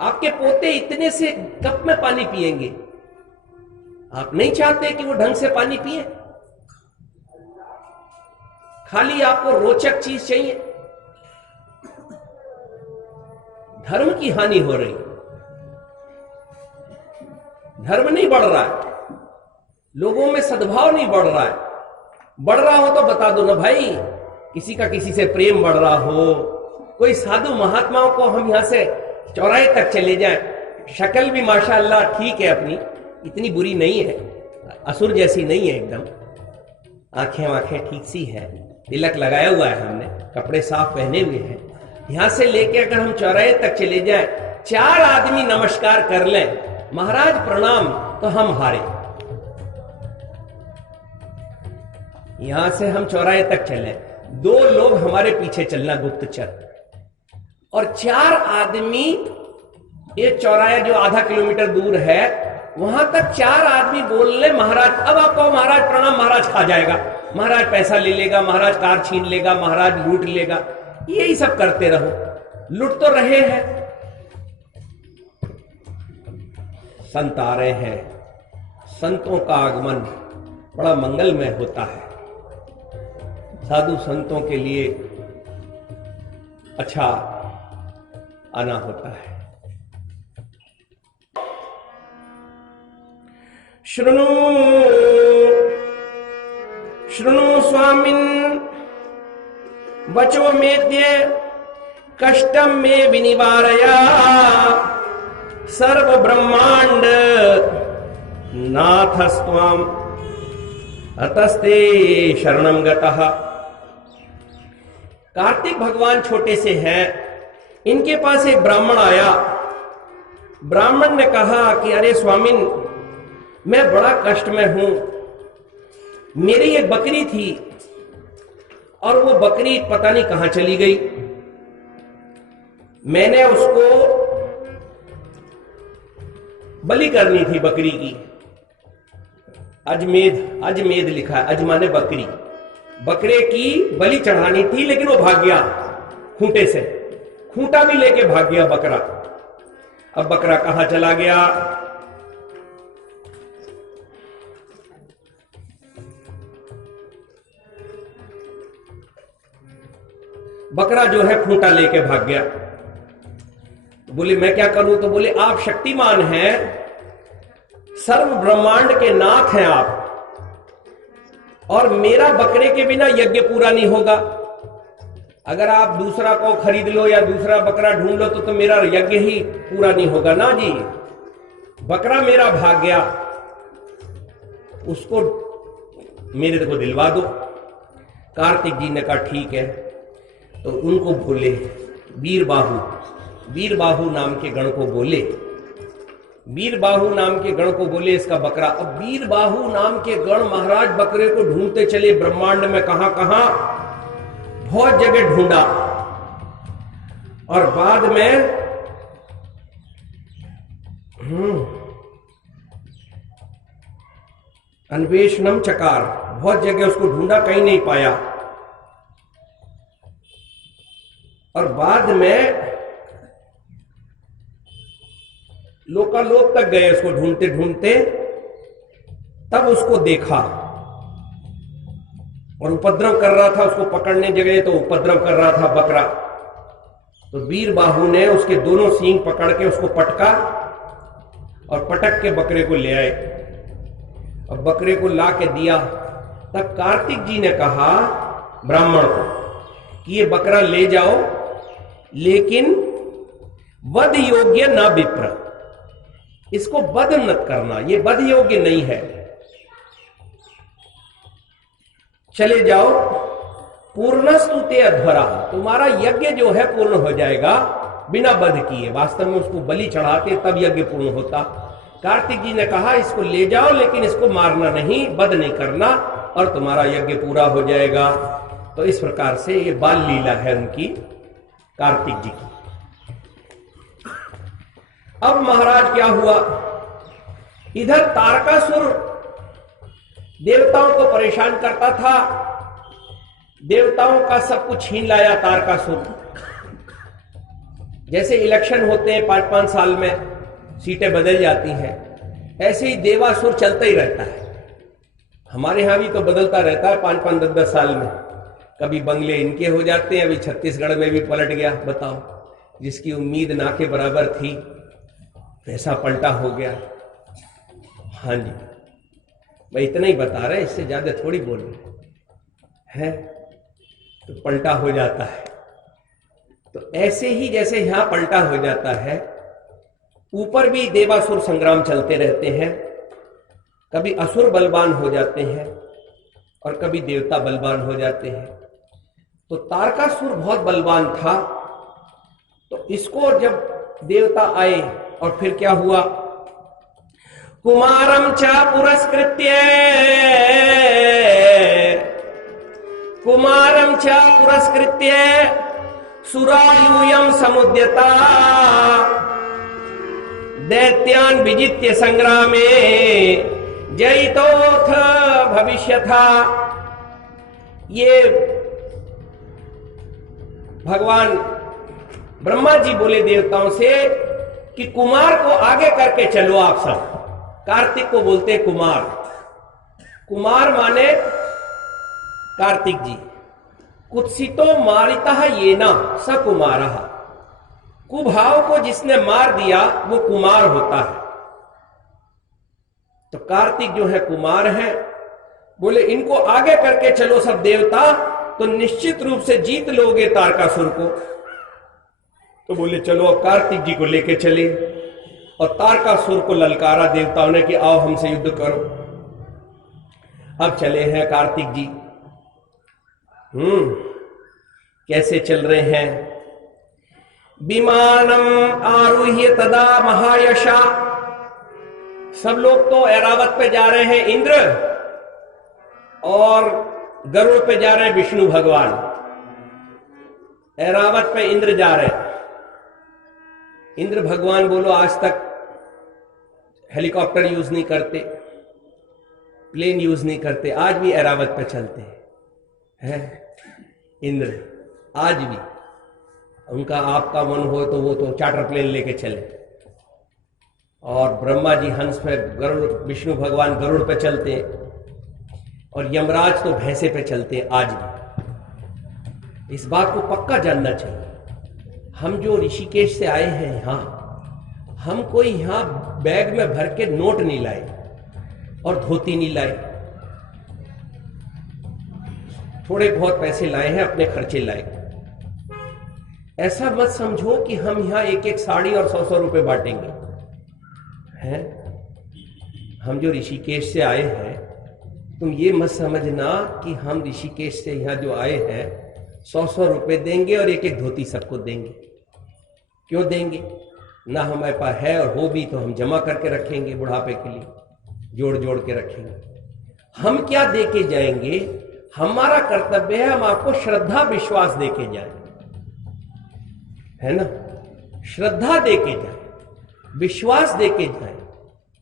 आपके पोते इतने से कप में पानी पिएंगे, आप नहीं चाहते कि वो ढंग से पानी पिए, खाली आपको रोचक चीज चाहिए। धर्म की हानि हो रही, धर्म नहीं बढ़ रहा है, लोगों में सद्भाव नहीं बढ़ रहा है। बढ़ रहा हो तो बता दो ना भाई, किसी का किसी से प्रेम बढ़ रहा हो, कोई साधु महात्माओं को हम यहां से चौराहे तक चले जाएं, शक्ल भी माशाअल्लाह ठीक है अपनी, इतनी बुरी नहीं है, असुर जैसी नहीं है एकदम, आंखें वाखें ठीक सी है, तिलक लगाया हुआ है हमने, कपड़े साफ पहने हुए हैं, यहां से लेके अगर हम चौराहे तक चले जाएं, 4 आदमी नमस्कार कर लें, महाराज प्रणाम, तो हम हारे। यहां से हम चौराहे तक चले, 2 लोग हमारे पीछे चलना गुप्तचर, और 4 आदमी, एक चौराहा जो आधा किलोमीटर दूर है वहां तक 4 आदमी बोल ले महाराज, अब आप कहो महाराज प्रणाम, महाराज खा जाएगा, महाराज पैसा ले लेगा, महाराज कार छीन लेगा, महाराज लूट लेगा, यही सब करते रहो, लूट तो रहे हैं। संत आ रहे हैं, संतों का आगमन बड़ा मंगलमय होता है, साधु संतों के लिए अच्छा आना होता है। शृणु शृणु स्वामिन् वचो मेद्य कष्टम में विनिवारया, सर्व ब्रह्मांड नाथस्त्वाम अतस्ते शरणम गतः। कार्तिक भगवान छोटे से हैं, इनके पास एक ब्राह्मण आया, ब्राह्मण ने कहा कि अरे स्वामिन, मैं बड़ा कष्ट में हूं, मेरी एक बकरी थी और वो बकरी पता नहीं कहां चली गई, मैंने उसको बलि करनी थी बकरी की, अजमेध, अजमेध लिखा है, अज माने बकरी, बकरे की बलि चढ़ानी थी, लेकिन वो भाग गया खूंटे से, खूंटा भी लेके भाग गया बकरा। अब बकरा कहां चला गया? बकरा जो है खूंटा लेके भाग गया। बोले मैं क्या करूं? तो बोले आप शक्तिमान हैं, सर्व ब्रह्मांड के नाथ हैं आप, और मेरा बकरे के बिना यज्ञ पूरा नहीं होगा। अगर आप दूसरा को खरीद लो या दूसरा बकरा ढूंढ लो तो मेरा यज्ञ ही पूरा नहीं होगा ना जी। बकरा मेरा भाग गया, उसको मेरे को दिलवा दो। कार्तिक जी ने कहा ठीक है। तो उनको बोले वीरबाहु नाम के गण को बोले, वीरबाहु नाम के गण को बोले इसका बकरा। अब वीरबाहु नाम के गण महाराज बकरे को ढूंढते चले ब्रह्मांड में, कहां कहां, बहुत जगह ढूंढा। और बाद में अन्वेषणम चकार, बहुत जगह उसको ढूंढा, कहीं नहीं पाया। और बाद में लोकालोक तक गए उसको ढूंढते ढूंढते, तब उसको देखा और उपद्रव कर रहा था। उसको पकड़ने जगह तो उपद्रव कर रहा था बकरा। तो वीरबाहु ने उसके दोनों सींग पकड़ के उसको पटका और पटक के बकरे को ले आए और बकरे को ला के दिया। तब कार्तिक जी ने कहा ब्राह्मण को कि ये बकरा ले जाओ, लेकिन वध योग्य न विप्र, इसको वध मत करना, ये वध योग्य नहीं है। चले जाओ, पूर्णस्तु ते अध्वरा, तुम्हारा यज्ञ जो है पूर्ण हो जाएगा बिना वध किए। वास्तव में उसको बलि चढ़ाते तब यज्ञ पूर्ण होता। कार्तिक जी ने कहा इसको ले जाओ, लेकिन इसको मारना नहीं, वध नहीं करना, और तुम्हारा यज्ञ पूरा हो जाएगा। तो इस प्रकार से ये बाल लीला है उनकी, कार्तिक जी की। अब महाराज क्या हुआ, इधर तारकासुर देवताओं को परेशान करता था, देवताओं का सब कुछ छीन लाया तारकासुर। जैसे इलेक्शन होते हैं 5-5 साल में सीटें बदल जाती हैं, ऐसे ही देवासुर चलता ही रहता है। हमारे यहां भी तो बदलता रहता है 5-5, 10-10 साल में। कभी बंगले इनके हो जाते हैं, अभी छत्तीसगढ़ में भी पलट गया, बताओ, जिसकी उम्मीद ना के बराबर थी वैसा पलटा हो गया। हाँ जी, मैं इतना ही बता रहे, इससे ज्यादा थोड़ी बोल रहे हैं, तो पलटा हो जाता है। तो ऐसे ही जैसे यहां पलटा हो जाता है, ऊपर भी देवासुर संग्राम चलते रहते हैं। कभी असुर बलवान हो जाते हैं और कभी देवता बलवान हो जाते हैं। तो तारकासुर बहुत बलवान था, तो इसको जब देवता आए और फिर क्या हुआ, कुमारम चा पुरस्कृत्य, कुमारम चा पुरस्कृत्य सुरायूयम समुद्यता दैत्यान विजित्य संग्रामे जयितोऽथ भविष्यथा। ये भगवान ब्रह्मा जी बोले देवताओं से कि कुमार को आगे करके चलो आप सब। कार्तिक को बोलते हैं कुमार, कुमार माने कार्तिक जी। कुत्सितो मारिता ये ना स कुमार, कुभाव को जिसने मार दिया वो कुमार होता है। तो कार्तिक जो है कुमार है, बोले इनको आगे करके चलो सब देवता, तो निश्चित रूप से जीत लोगे तारकासुर को। तो बोले चलो अब कार्तिक जी को लेके चले, और तारकासुर को ललकारा देवताओं ने कि आओ हमसे युद्ध करो। अब चले हैं कार्तिक जी, कैसे चल रहे हैं, विमानम आरुह्य तदा महायशा, सब लोग तो ऐरावत पे जा रहे हैं इंद्र, और गरुड़ पे जा रहे हैं विष्णु भगवान। ऐरावत पे इंद्र जा रहे हैं। इंद्र भगवान बोलो आज तक हेलीकॉप्टर यूज नहीं करते, प्लेन यूज नहीं करते, आज भी ऐरावत पे चलते हैं इंद्र, आज भी। उनका आपका मन हो तो वो तो चार्टर प्लेन लेके चले, और ब्रह्मा जी हंस पे, गरुड़, विष्णु भगवान गरुड़ पे चलते हैं, और यमराज तो भैंसे पे चलते हैं आज भी। इस बात को पक्का जानना चाहिए। हम जो ऋषिकेश से आए हैं यहां, हम कोई यहां बैग में भर के नोट नहीं लाए और धोती नहीं लाए, थोड़े बहुत पैसे लाए हैं, अपने खर्चे लाए। ऐसा मत समझो कि हम यहां एक एक साड़ी और 100-100 रुपए बांटेंगे हैं। हम जो ऋषिकेश से आए हैं, तुम ये मत समझना कि हम ऋषिकेश से यहाँ जो आए हैं 100-100 रुपए देंगे और एक एक धोती सबको देंगे। क्यों देंगे? ना हमारे पास है, और हो भी तो हम जमा करके रखेंगे बुढ़ापे के लिए, जोड़ जोड़ के रखेंगे। हम क्या दे के जाएंगे? हमारा कर्तव्य है हम आपको श्रद्धा विश्वास दे के जाए, है ना? श्रद्धा दे के जाए, विश्वास दे के जाए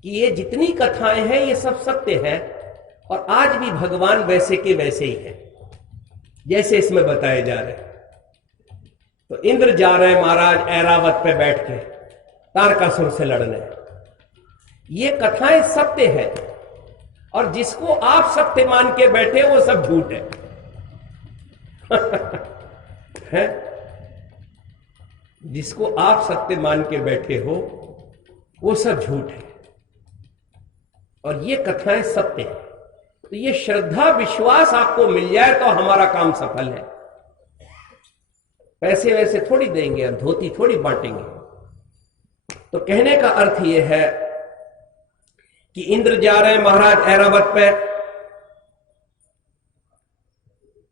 कि ये जितनी कथाएं हैं ये सब सत्य है, और आज भी भगवान वैसे के वैसे ही है जैसे इसमें बताए जा रहे हैं। तो इंद्र जा रहे हैं महाराज ऐरावत पे बैठ के तारकासुर से लड़ने। ये कथाएं सत्य है, और जिसको आप सत्य मान के बैठे वो सब झूठ है, है? जिसको आप सत्य मान के बैठे हो वो सब झूठ है, और ये कथाएं सत्य है। तो ये श्रद्धा विश्वास आपको मिल जाए तो हमारा काम सफल है। पैसे वैसे थोड़ी देंगे, अब धोती थोड़ी बांटेंगे। तो कहने का अर्थ यह है कि इंद्र जा रहे हैं महाराज ऐरावत पे,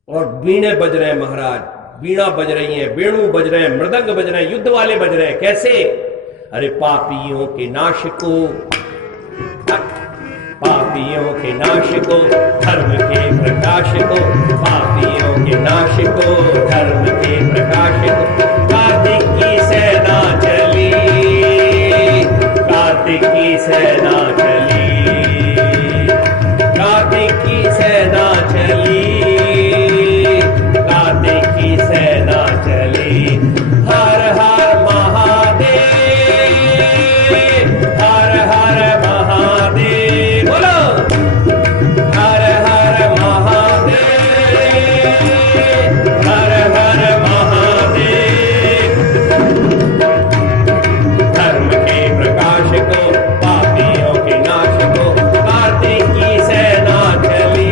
और वीणे बज रहे हैं महाराज, वीणा बज रही है, वेणु बज रहे हैं, मृदंग बज रहे हैं, युद्ध वाले बज रहे हैं। कैसे? अरे पापियों के नाश को, पापियों के नाश को, धर्म के प्रकाश को, पापियों के नाश को, धर्म के प्रकाश को। कार्तिक की सेना चली, कार्तिक की सेना चली, कार्तिक की सेना चली, कार्तिक की सेना चली। हर हर महादेव, हर हर महादेव, बोलो हर हर महादेव, हर हर महादेव। धर्म के प्रकाश को, पापियों के नाश को, कार्तिक की सेना चली,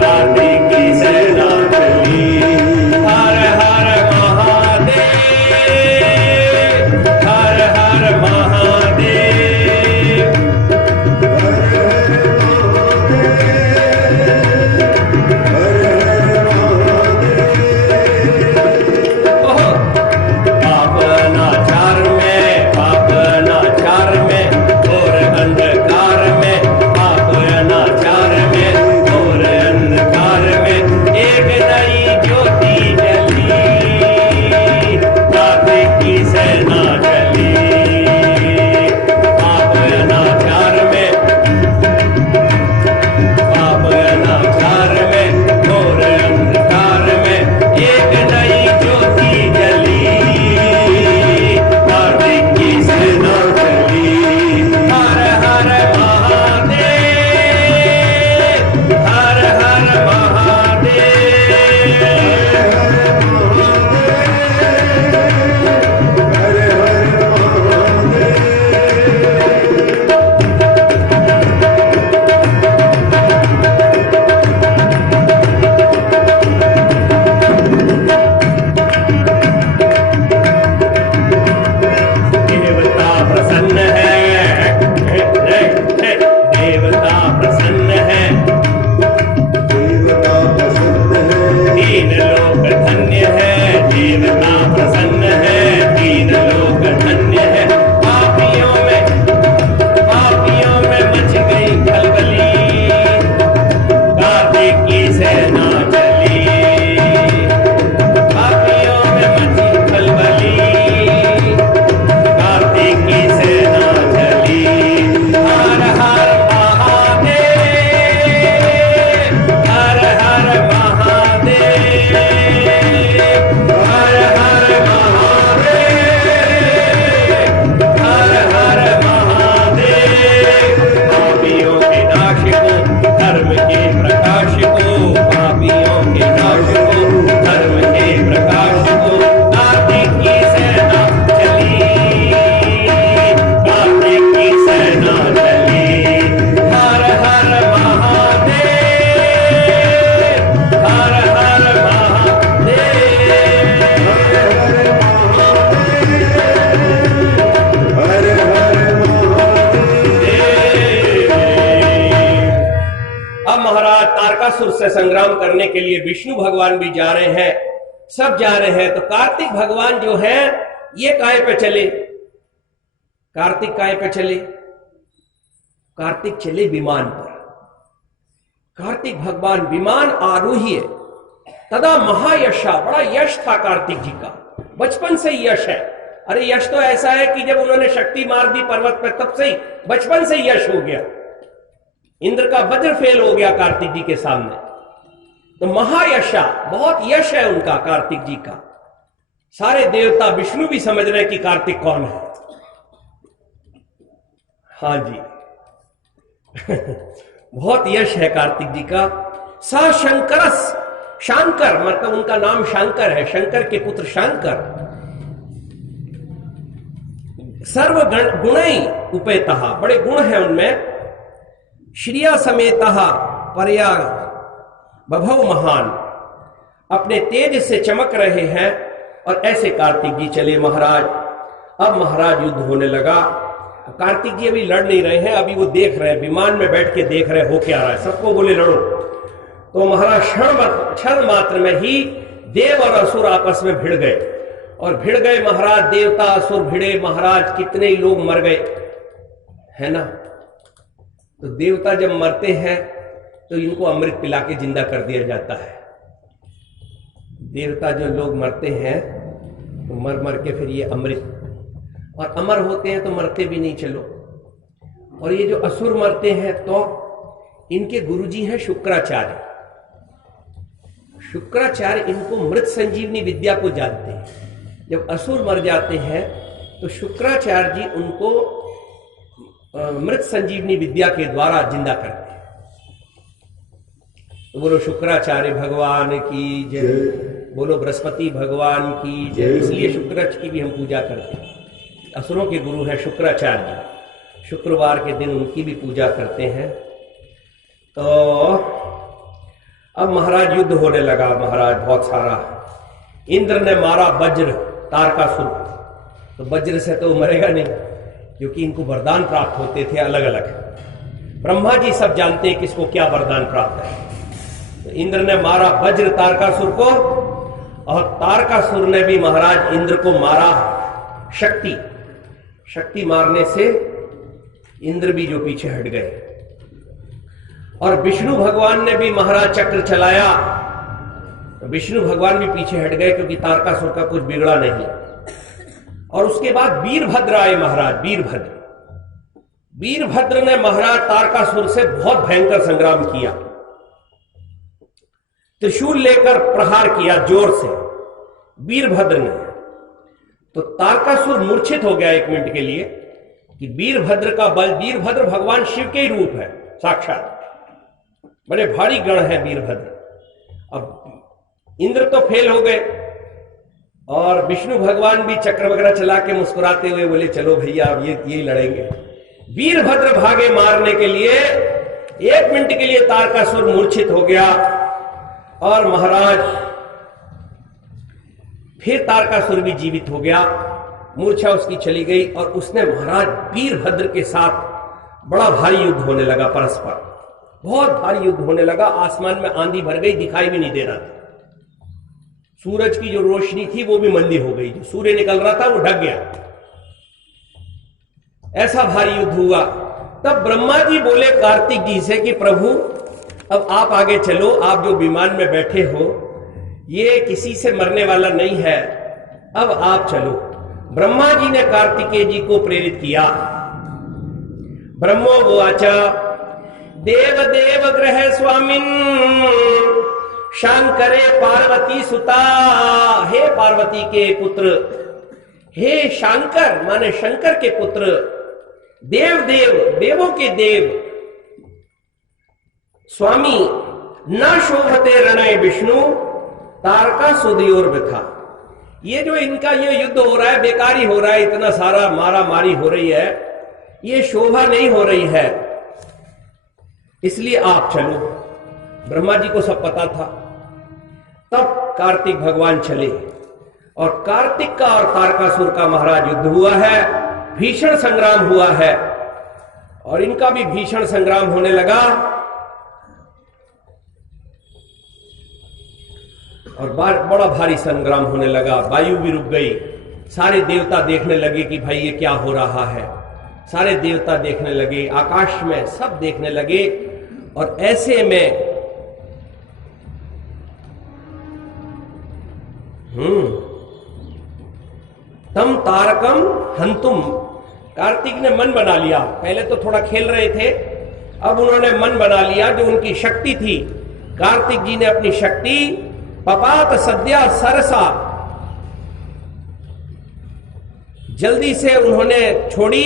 कार्तिक की सेना चली। हर हर महादेव, हर हर महादेव। ओहो, पाप अनाचार में, पाप अनाचार में, घोर अंधकार में, पाप अनाचार में, घोर अंधकार में, एक नई ज्योति जली, कार्तिक की सेना चली। पाप अनाचार में, पाप अनाचार में, घोर अंधकार में, एक नई ज्योति जली, कार्तिक की सेना चली। हर हर महादेव, हर हर महादेव। देवता प्रसन्न है, देवता प्रसन्न है, देवता प्रसन्न है, तीन लोक धन्य है, देवता प्रसन्न है, तीन लोक धन्य है। पापियों में मच गई खलबली, कार्तिक की सेना चली, पापियों में मची खलबली, कार्तिक की सेना चली। हर हर महादेव, हर हर महादेव, हर हर महादेव, हर हर महादेव। पापियों के नाश को, धर्म के प्रकाश को, पापी संग्राम करने के लिए विष्णु भगवान भी जा रहे हैं, सब जा रहे हैं। तो कार्तिक भगवान जो है ये काय पे चले? कार्तिक काय पे चले? कार्तिक चले विमान पर। कार्तिक भगवान विमान आरोही है। तदा महायशा, बड़ा यश था कार्तिक जी का, बचपन से ही यश है। अरे यश तो ऐसा है कि जब उन्होंने शक्ति मार दी पर्वत पर तब से ही बचपन से यश हो गया। इंद्र का वज्र फेल हो गया कार्तिक जी के सामने। तो महायशा, बहुत यश है उनका, कार्तिक जी का। सारे देवता, विष्णु भी समझ रहे हैं कि कार्तिक कौन है। हाँ जी बहुत यश है कार्तिक जी का। सा शंकरस, शांकर मतलब उनका नाम शंकर है, शंकर के पुत्र शंकर। सर्व गुणई उपेतः, बड़े गुण हैं उनमें। श्रिया समेतः पर्या बभव महान, अपने तेज से चमक रहे हैं। और ऐसे कार्तिक जी चले महाराज। अब महाराज युद्ध होने लगा। कार्तिक जी अभी लड़ नहीं रहे हैं, अभी वो देख रहे हैं, विमान में बैठ के देख रहे हैं हो क्या रहा है। सबको बोले लड़ो। तो महाराज क्षण मात्र में ही देव और असुर आपस में भिड़ गए। और भिड़ गए महाराज, देवता असुर भिड़े महाराज, कितने ही लोग मर गए, है ना। तो देवता जब मरते हैं तो इनको अमृत पिला के जिंदा कर दिया जाता है। देवता जो लोग मरते हैं तो मर मर के फिर ये अमृत, और अमर होते हैं तो मरते भी नहीं। चलो, और ये जो असुर मरते हैं तो इनके गुरुजी हैं शुक्राचार्य। शुक्राचार्य इनको मृत संजीवनी विद्या को जानते हैं। जब असुर मर जाते हैं तो शुक्राचार्य जी उनको मृत संजीवनी विद्या के द्वारा जिंदा करते हैं। तो बोलो शुक्राचार्य भगवान की जय, बोलो बृहस्पति भगवान की जय। इसलिए शुक्राचार्य की भी हम पूजा करते हैं। असुरों के गुरु हैं शुक्राचार्य जी, शुक्रवार के दिन उनकी भी पूजा करते हैं। तो अब महाराज युद्ध होने लगा महाराज, बहुत सारा। इंद्र ने मारा वज्र तारकासुर को। तो वज्र से तो मरेगा नहीं, क्योंकि इनको वरदान प्राप्त होते थे अलग अलग। ब्रह्मा जी सब जानते हैं किसको क्या वरदान प्राप्त है। तो इंद्र ने मारा वज्र तारकासुर को, और तारकासुर ने भी महाराज इंद्र को मारा शक्ति। शक्ति मारने से इंद्र भी जो पीछे हट गए। और विष्णु भगवान ने भी महाराज चक्र चलाया, तो विष्णु भगवान भी पीछे हट गए, क्योंकि तारकासुर का कुछ बिगड़ा नहीं। और उसके बाद वीरभद्र आए महाराज। वीरभद्र ने महाराज तारकासुर से बहुत भयंकर संग्राम किया। त्रिशूल लेकर प्रहार किया जोर से वीरभद्र ने। तो तारकासुर मूर्छित हो गया 1 मिनट के लिए कि वीरभद्र का बल, वीरभद्र भगवान शिव के ही रूप है साक्षात, बड़े भारी गण है वीरभद्र। अब इंद्र तो फेल हो गए, और विष्णु भगवान भी चक्र वगैरह चला के मुस्कुराते हुए बोले चलो भैया अब ये लड़ेंगे। वीरभद्र भागे मारने के लिए, 1 मिनट के लिए तारकासुर मूर्छित हो गया। और महाराज फिर तारकासुर भी जीवित हो गया, मूर्छा उसकी चली गई। और उसने महाराज वीरभद्र के साथ बड़ा भारी युद्ध होने लगा, परस्पर बहुत भारी युद्ध होने लगा। आसमान में आंधी भर गई, दिखाई भी नहीं दे रहा था। सूरज की जो रोशनी थी वो भी मंदी हो गई, जो सूर्य निकल रहा था वो ढक गया। ऐसा भारी युद्ध हुआ। तब ब्रह्मा जी बोले कार्तिक जी से कि प्रभु अब आप आगे चलो, आप जो विमान में बैठे हो ये किसी से मरने वाला नहीं है, अब आप चलो। ब्रह्मा जी ने कार्तिकेय जी को प्रेरित किया। ब्रह्मो वाचा देव देव ग्रह स्वामिन शंकरे पार्वती सुता, हे पार्वती के पुत्र, हे शंकर माने शंकर के पुत्र, देव देव देवों के देव, स्वामी न शोभते रणय विष्णु तारका सुदयोर व्यथा। ये जो इनका ये युद्ध हो रहा है बेकार ही हो रहा है, इतना सारा मारा मारी हो रही है, ये शोभा नहीं हो रही है, इसलिए आप चलो। ब्रह्मा जी को सब पता था। तब कार्तिक भगवान चले, और कार्तिक का और तारकासुर का महाराज युद्ध हुआ है, भीषण संग्राम हुआ है। और इनका भी भीषण संग्राम होने लगा। और बड़ा भारी संग्राम होने लगा, वायु भी रुक गई, सारे देवता देखने लगे कि भाई ये क्या हो रहा है। सारे देवता देखने लगे, आकाश में सब देखने लगे। और ऐसे में तम तारकम हंतुम, कार्तिक ने मन बना लिया। पहले तो थोड़ा खेल रहे थे, अब उन्होंने मन बना लिया। जो उनकी शक्ति थी, कार्तिक जी ने अपनी शक्ति पपात सद्या सरसा, जल्दी से उन्होंने छोड़ी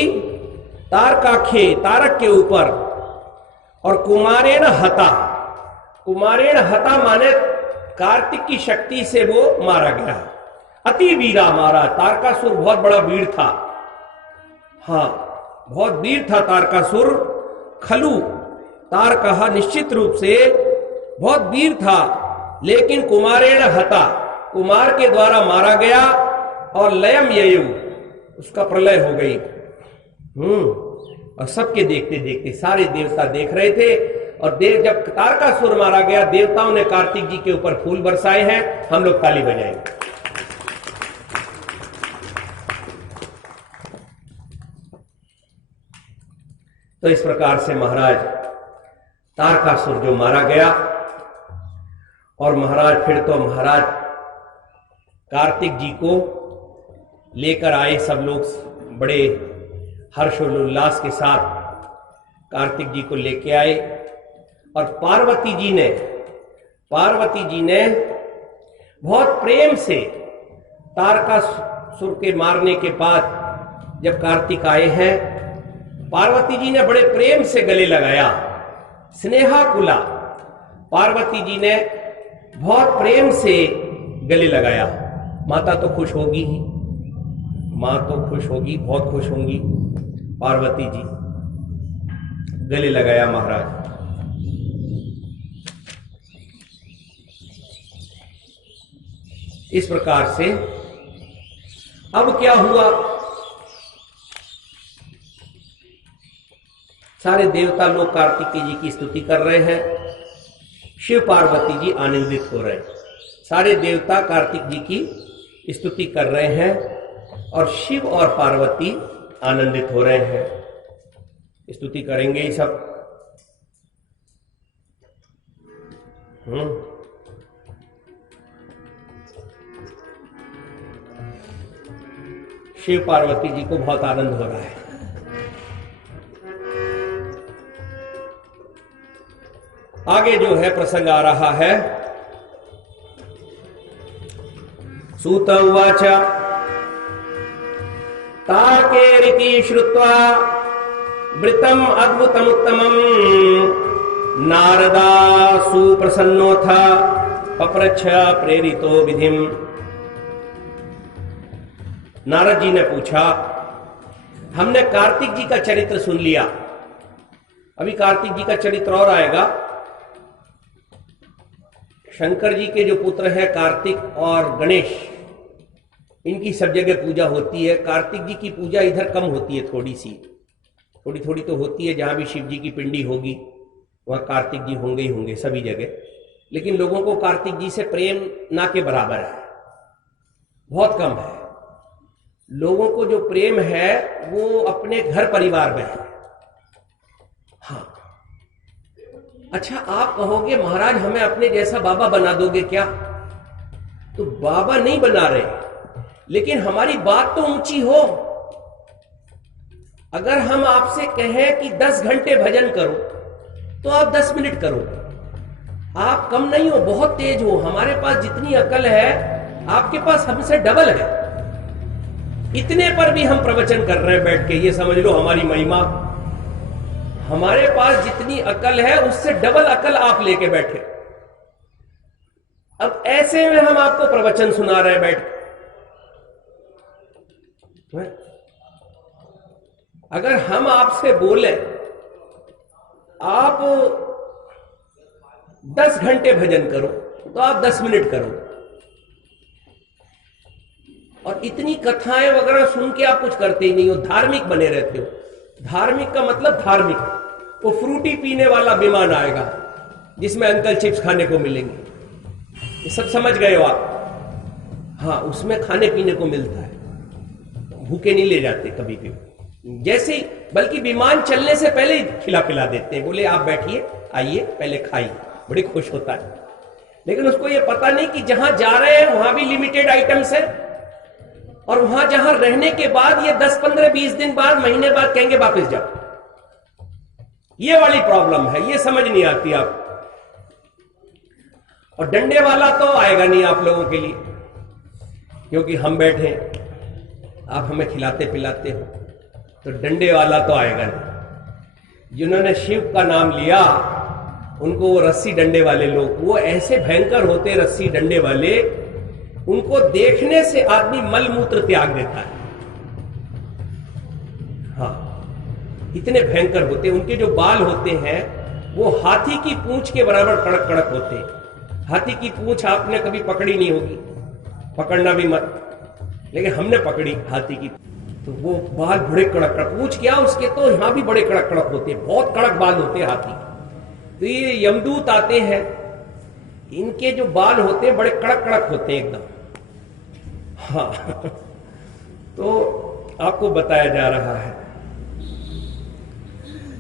तारकाखे, तारक के ऊपर। और कुमारेण हता, कुमारेण हता माने कार्तिक की शक्ति से वो मारा गया। अति वीरा मारा। तारकासुर बहुत बड़ा वीर था, हाँ बहुत वीर था तारकासुर। खलु तारकहा, निश्चित रूप से बहुत वीर था, लेकिन कुमारेण हता, कुमार के द्वारा मारा गया। और लयम ययु, उसका प्रलय हो गई। और सबके देखते देखते सारे देवता देख रहे थे। और जब तारकासुर मारा गया, देवताओं ने कार्तिक जी के ऊपर फूल बरसाए हैं। हम लोग ताली बजाएंगे। तो इस प्रकार से महाराज तारकासुर जो मारा गया। और महाराज फिर तो महाराज कार्तिक जी को लेकर आए, सब लोग बड़े हर्षोल्लास के साथ कार्तिक जी को लेके आए। और पार्वती जी ने बहुत प्रेम से तारकासुर के मारने के बाद जब कार्तिक आए हैं, पार्वती जी ने बड़े प्रेम से गले लगाया। स्नेहा कुला, पार्वती जी ने बहुत प्रेम से गले लगाया। माता तो खुश होगी ही, मां तो खुश होगी, बहुत खुश होंगी। पार्वती जी गले लगाया महाराज। इस प्रकार से अब क्या हुआ, सारे देवता लोग कार्तिकेय जी की स्तुति कर रहे हैं। शिव पार्वती जी आनंदित हो रहे हैं। सारे देवता कार्तिक जी की स्तुति कर रहे हैं और शिव और पार्वती आनंदित हो रहे हैं। स्तुति करेंगे ये सब। शिव पार्वती जी को बहुत आनंद हो रहा है। आगे जो है प्रसंग आ रहा है। सूत उवाच ताकेरिति श्रुत्वा वृत्तम अद्भुतमुत्तमम् नारदा सुप्रसन्नोऽथ पप्रच्छ प्रेरितो विधिम। नारद जी ने पूछा, हमने कार्तिक जी का चरित्र सुन लिया, अभी कार्तिक जी का चरित्र और आएगा। शंकर जी के जो पुत्र हैं कार्तिक और गणेश, इनकी सब जगह पूजा होती है। कार्तिक जी की पूजा इधर कम होती है, थोड़ी थोड़ी तो होती है। जहां भी शिव जी की पिंडी होगी वहां कार्तिक जी होंगे ही होंगे सभी जगह। लेकिन लोगों को कार्तिक जी से प्रेम ना के बराबर है, बहुत कम है। लोगों को जो प्रेम है वो अपने घर परिवार में है। हाँ, अच्छा आप कहोगे महाराज हमें अपने जैसा बाबा बना दोगे क्या? तो बाबा नहीं बना रहे, लेकिन हमारी बात तो ऊंची हो। अगर हम आपसे कहें कि 10 घंटे भजन करो तो आप 10 मिनट करो। आप कम नहीं हो, बहुत तेज हो। हमारे पास जितनी अकल है आपके पास हमसे डबल है। इतने पर भी हम प्रवचन कर रहे हैं बैठ के, ये समझ लो हमारी महिमा। हमारे पास जितनी अकल है उससे डबल अकल आप लेके बैठे। अब ऐसे में हम आपको प्रवचन सुना रहे हैं बैठ। अगर हम आपसे बोले आप 10 घंटे भजन करो तो आप 10 मिनट करो। और इतनी कथाएं वगैरह सुन के आप कुछ करते ही नहीं हो, धार्मिक बने रहते हो। धार्मिक का मतलब धार्मिक, वो फ्रूटी पीने वाला विमान आएगा जिसमें अंकल चिप्स खाने को मिलेंगे। ये सब समझ गए हो आप? हाँ, उसमें खाने पीने को मिलता है, भूखे नहीं ले जाते कभी भी। जैसे ही, बल्कि विमान चलने से पहले ही खिला पिला देते हैं, बोले आप बैठिए, आइए पहले खाइए, बड़ी खुश होता है। लेकिन उसको ये पता नहीं कि जहां जा रहे हैं वहां भी लिमिटेड आइटम्स है, और वहां जहां रहने के बाद ये 10, 15, 20 दिन बाद, महीने बाद कहेंगे वापस जाओ। ये वाली प्रॉब्लम है, ये समझ नहीं आती आप। और डंडे वाला तो आएगा नहीं आप लोगों के लिए, क्योंकि हम बैठे हैं, आप हमें खिलाते पिलाते हो, तो डंडे वाला तो आएगा नहीं। जिन्होंने शिव का नाम लिया उनको वो रस्सी डंडे वाले लोग, वो ऐसे भयंकर होते रस्सी डंडे वाले, उनको देखने से आदमी मल मूत्र त्याग देता है। हाँ, इतने भयंकर होते। उनके जो बाल होते हैं वो हाथी की पूंछ के बराबर कड़क कड़क होते हैं। हाथी की पूंछ आपने कभी पकड़ी नहीं होगी, पकड़ना भी मत, लेकिन हमने पकड़ी हाथी की, तो वो बाल बड़े कड़क कड़क, पूंछ क्या उसके, तो यहां भी बड़े कड़क कड़क होते हैं, बहुत कड़क बाल होते हैं हाथी। तो ये यमदूत आते हैं, इनके जो बाल होते हैं बड़े कड़क कड़क होते हैं एकदम। हाँ, तो आपको बताया जा रहा है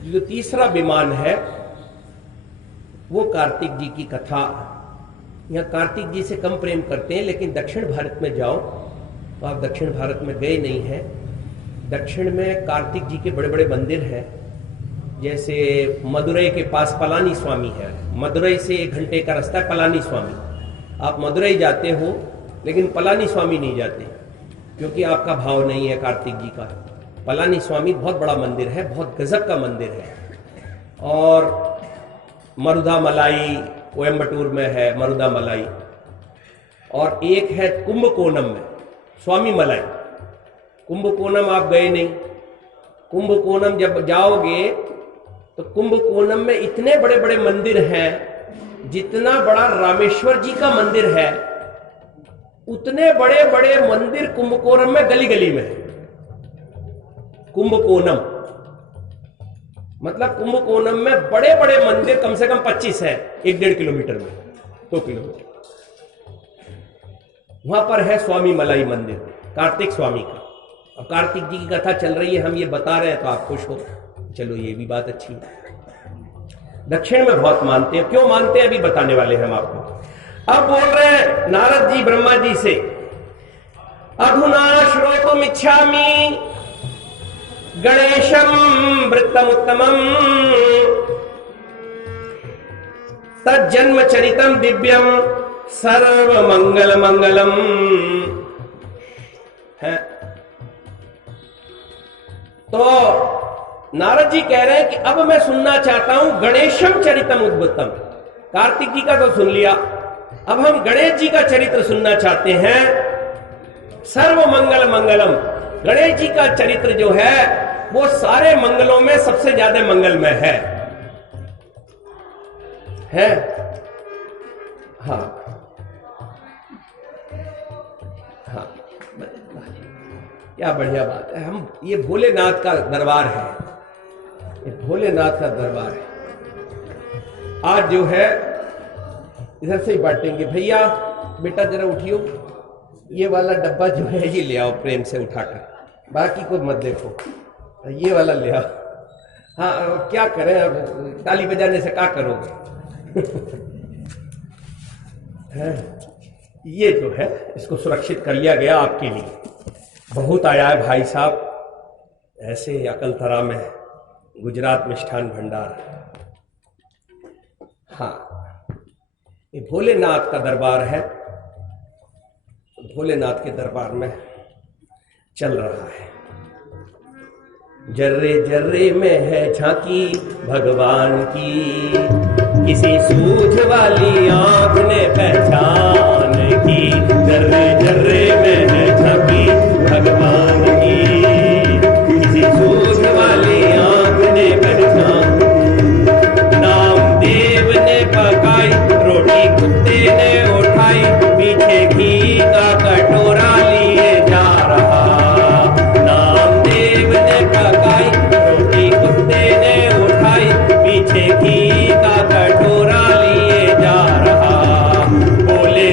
जो तीसरा विमान है वो कार्तिक जी की कथा। यहां कार्तिक जी से कम प्रेम करते हैं, लेकिन दक्षिण भारत में जाओ तो आप दक्षिण भारत में गए नहीं हैं। दक्षिण में कार्तिक जी के बड़े बड़े मंदिर हैं, जैसे मदुरई के पास पलानी स्वामी है। मदुरई से 1 घंटे का रास्ता है पलानी स्वामी। आप मदुरई जाते हो लेकिन पलानी स्वामी नहीं जाते, क्योंकि आपका भाव नहीं है कार्तिक जी का। पलानी स्वामी बहुत बड़ा मंदिर है, बहुत गजब का मंदिर है। और मरुदा मलाई कोयम्बटूर में है, मरुदा मलाई। और एक है कुंभकोणम में स्वामी मलाई। कुंभकोणम आप गए नहीं। कुंभकोणम जब जाओगे तो कुंभकोणम में इतने बड़े बड़े मंदिर हैं, जितना बड़ा रामेश्वर जी का मंदिर है उतने बड़े बड़े मंदिर कुंभकोणम में गली गली में है। कुंभकोणम मतलब कुंभकोणम में बड़े बड़े मंदिर कम से कम 25 है, 1-1.5 किलोमीटर में, 2 किलोमीटर। वहां पर है स्वामी मलाई मंदिर, कार्तिक स्वामी का। अब कार्तिक जी की कथा चल रही है, हम ये बता रहे हैं तो आप खुश हो, चलो ये भी बात अच्छी है। दक्षिण में बहुत मानते हैं, क्यों मानते हैं अभी बताने वाले हैं हम आपको। अब बोल रहे हैं नारद जी ब्रह्मा जी से, अधुना श्रोतुम इच्छामि गणेशम वृत्तमुत्तमम तज्जन्म चरितम दिव्यम सर्व मंगल मंगलम है। तो नारद जी कह रहे हैं कि अब मैं सुनना चाहता हूं गणेशम चरितम उद्भुतम। कार्तिक जी का तो सुन लिया, अब हम गणेश जी का चरित्र सुनना चाहते हैं। सर्व मंगल मंगलम, गणेश जी का चरित्र जो है वो सारे मंगलों में सबसे ज्यादा मंगलमय है। हाँ हाँ, क्या बढ़िया बात है। हम ये भोलेनाथ का दरबार है, ये भोलेनाथ का दरबार है। आज जो है इधर से ही बांटेंगे। भैया बेटा जरा उठियो, ये वाला डब्बा जो है ये ले आओ प्रेम से उठाकर, बाकी को मत देखो, ये वाला ले आओ। हाँ, क्या करें अब, ताली बजाने से क्या करोगे। ये जो है इसको सुरक्षित कर लिया गया आपके लिए। बहुत आया है भाई साहब ऐसे अकलतरा में, गुजरात मिष्ठान भंडार। हाँ, ये भोलेनाथ का दरबार है, भोलेनाथ के दरबार में चल रहा है। जर्रे जर्रे में है झांकी भगवान की, किसी सूझ वाली आंख ने पहचान की। जर्रे जर्रे में है झांकी भगवान की, किसी सूझ वाली आंख ने पहचान। नामदेव ने पकाई रोटी, कुत्ते ने उठाई, पीछे घी का कटोरा लिए जा रहा। नामदेव ने पकाई रोटी, कुत्ते ने उठाई, पीछे घी का कटोरा लिए जा रहा। बोले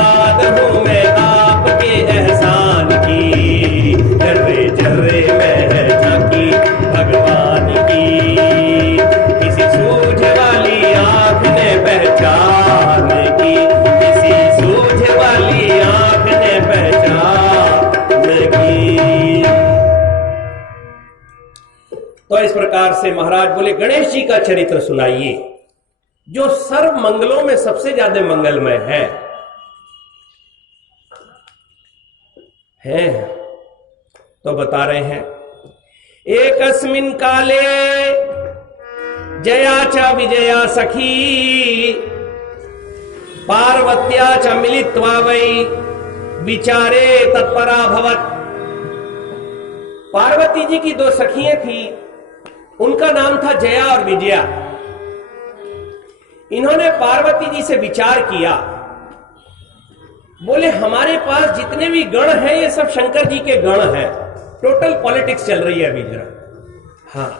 याद हूँ मैं आपके एहसान की, जर्रे जर्रे में है झांकी भगवान की, किसी सूझ वाली आंख ने पहचान की, किसी सूझ वाली आंख ने पहचान की। तो इस प्रकार से महाराज बोले गणेश जी का चरित्र सुनाइए, जो सर्व मंगलों में सबसे ज्यादा मंगलमय है। तो बता रहे हैं, एकस्मिन् काले जया च विजया सखी, पार्वत्या च मिलित्वा वै विचारे तत्परा भवत्। पार्वती जी की दो सखियां थी, उनका नाम था जया और विजया। इन्होंने पार्वती जी से विचार किया, बोले हमारे पास जितने भी गण हैं ये सब शंकर जी के गण हैं। टोटल पॉलिटिक्स चल रही है अभी जरा। हाँ,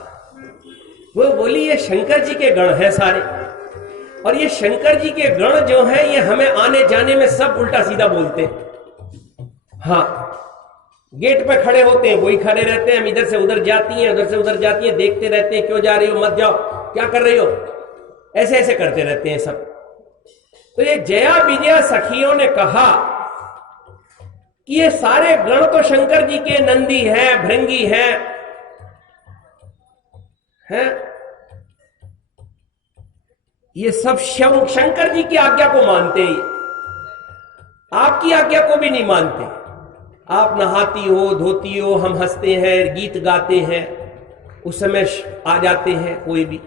वो बोली ये शंकर जी के गण हैं सारे, और ये शंकर जी के गण जो हैं ये हमें आने जाने में सब उल्टा सीधा बोलते हैं। हाँ, गेट पे खड़े होते हैं, वही खड़े रहते हैं, हम इधर से उधर जाती हैं, उधर से उधर जाती हैं, देखते रहते हैं, क्यों जा रही हो, मत जाओ, क्या कर रही हो, ऐसे ऐसे करते रहते हैं सब। तो ये जया विजया सखियों ने कहा कि ये सारे गण तो शंकर जी के, नंदी हैं, भृंगी हैं, ये सब शंकर जी की आज्ञा को मानते हैं, आपकी आज्ञा को भी नहीं मानते। आप नहाती हो, धोती हो, हम हंसते हैं, गीत गाते हैं, उस समय आ जाते हैं कोई भी।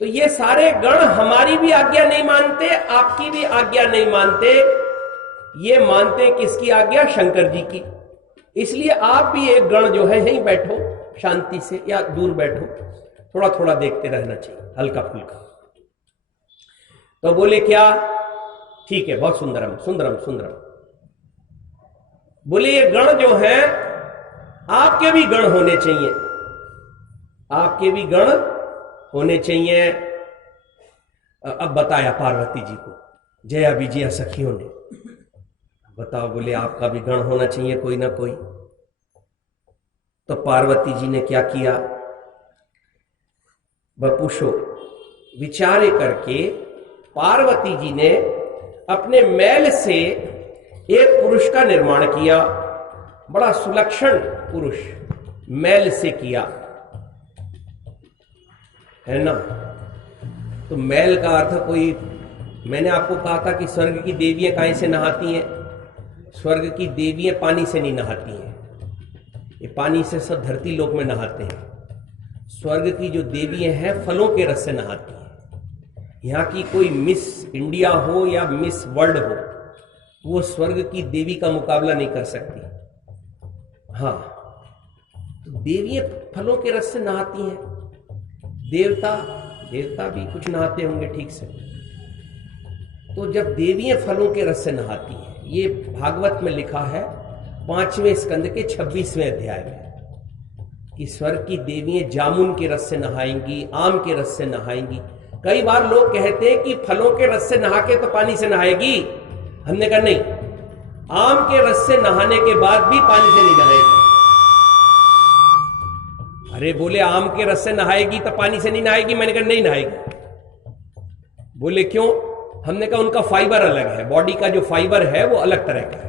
तो ये सारे गण हमारी भी आज्ञा नहीं मानते, आपकी भी आज्ञा नहीं मानते, ये मानते किसकी आज्ञा, शंकर जी की। इसलिए आप भी एक गण जो है यहीं बैठो शांति से, या दूर बैठो, थोड़ा थोड़ा देखते रहना चाहिए, हल्का फुल्का। तो बोले क्या, ठीक है, बहुत सुंदरम सुंदरम सुंदरम। बोले ये गण जो है आपके भी गण होने चाहिए, आपके भी गण होने चाहिए। अब बताया पार्वती जी को जया विजया सखियों ने, बताओ, बोले आपका भी गण होना चाहिए कोई ना कोई। तो पार्वती जी ने क्या किया, बपुषो विचारे करके पार्वती जी ने अपने मैल से एक पुरुष का निर्माण किया, बड़ा सुलक्षण पुरुष, मैल से किया, है ना। तो मैल का अर्थ कोई, मैंने आपको कहा था कि स्वर्ग की देवियां काहे से नहाती हैं, स्वर्ग की देवियां पानी से नहीं नहाती हैं, ये पानी से सब धरती लोक में नहाते हैं। स्वर्ग की जो देवियां हैं फलों के रस से नहाती हैं। यहाँ की कोई मिस इंडिया हो या मिस वर्ल्ड हो, वो स्वर्ग की देवी का मुकाबला नहीं कर सकती। हाँ, तो देवियां फलों के रस से नहाती हैं, देवता भी कुछ नहाते होंगे ठीक से। तो जब देवियां फलों के रस से नहाती हैं, ये भागवत में लिखा है 5वें स्कंद के 26वें अध्याय में, कि स्वर्ग की देवियां जामुन के रस से नहाएंगी, आम के रस से नहाएंगी। कई बार लोग कहते हैं कि फलों के रस से नहा के तो पानी से नहाएगी, हमने कहा नहीं, आम के रस से नहाने के बाद भी पानी से नहीं नहाएगी। अरे बोले आम के रस से नहाएगी तो पानी से नहीं नहाएगी, मैंने कहा नहीं नहाएगी। बोले क्यों, हमने कहा उनका फाइबर अलग है, बॉडी का जो फाइबर है वो अलग तरह का है।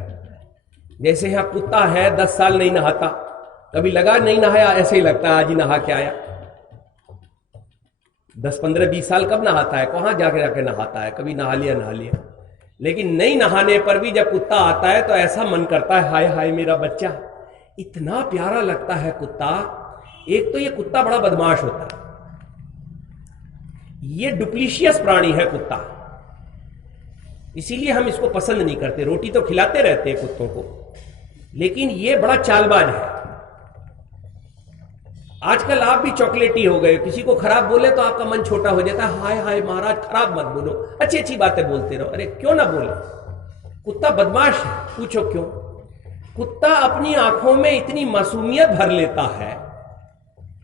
जैसे यहाँ कुत्ता है 10 साल नहीं नहाता, कभी लगा नहीं नहाया, ऐसे ही लगता है आज ही नहा के आया। 10, 15, 20 साल कब नहाता है, कहाँ जाके नहाता है, कभी नहा लिया। लेकिन नहीं नहाने पर भी जब कुत्ता आता है तो ऐसा मन करता है हाय हाय मेरा बच्चा, इतना प्यारा लगता है कुत्ता। एक तो ये कुत्ता बड़ा बदमाश होता है, ये डुप्लीशियस प्राणी है कुत्ता, इसीलिए हम इसको पसंद नहीं करते। रोटी तो खिलाते रहते हैं कुत्तों को, लेकिन ये बड़ा चालबाज है। आजकल आप भी चॉकलेटी हो गए, किसी को खराब बोले तो आपका मन छोटा हो जाता है, हाय हाय महाराज खराब मत बोलो, अच्छी अच्छी बातें बोलते रहो। अरे क्यों ना बोलो, कुत्ता बदमाश है। पूछो क्यों? कुत्ता अपनी आंखों में इतनी मासूमियत भर लेता है,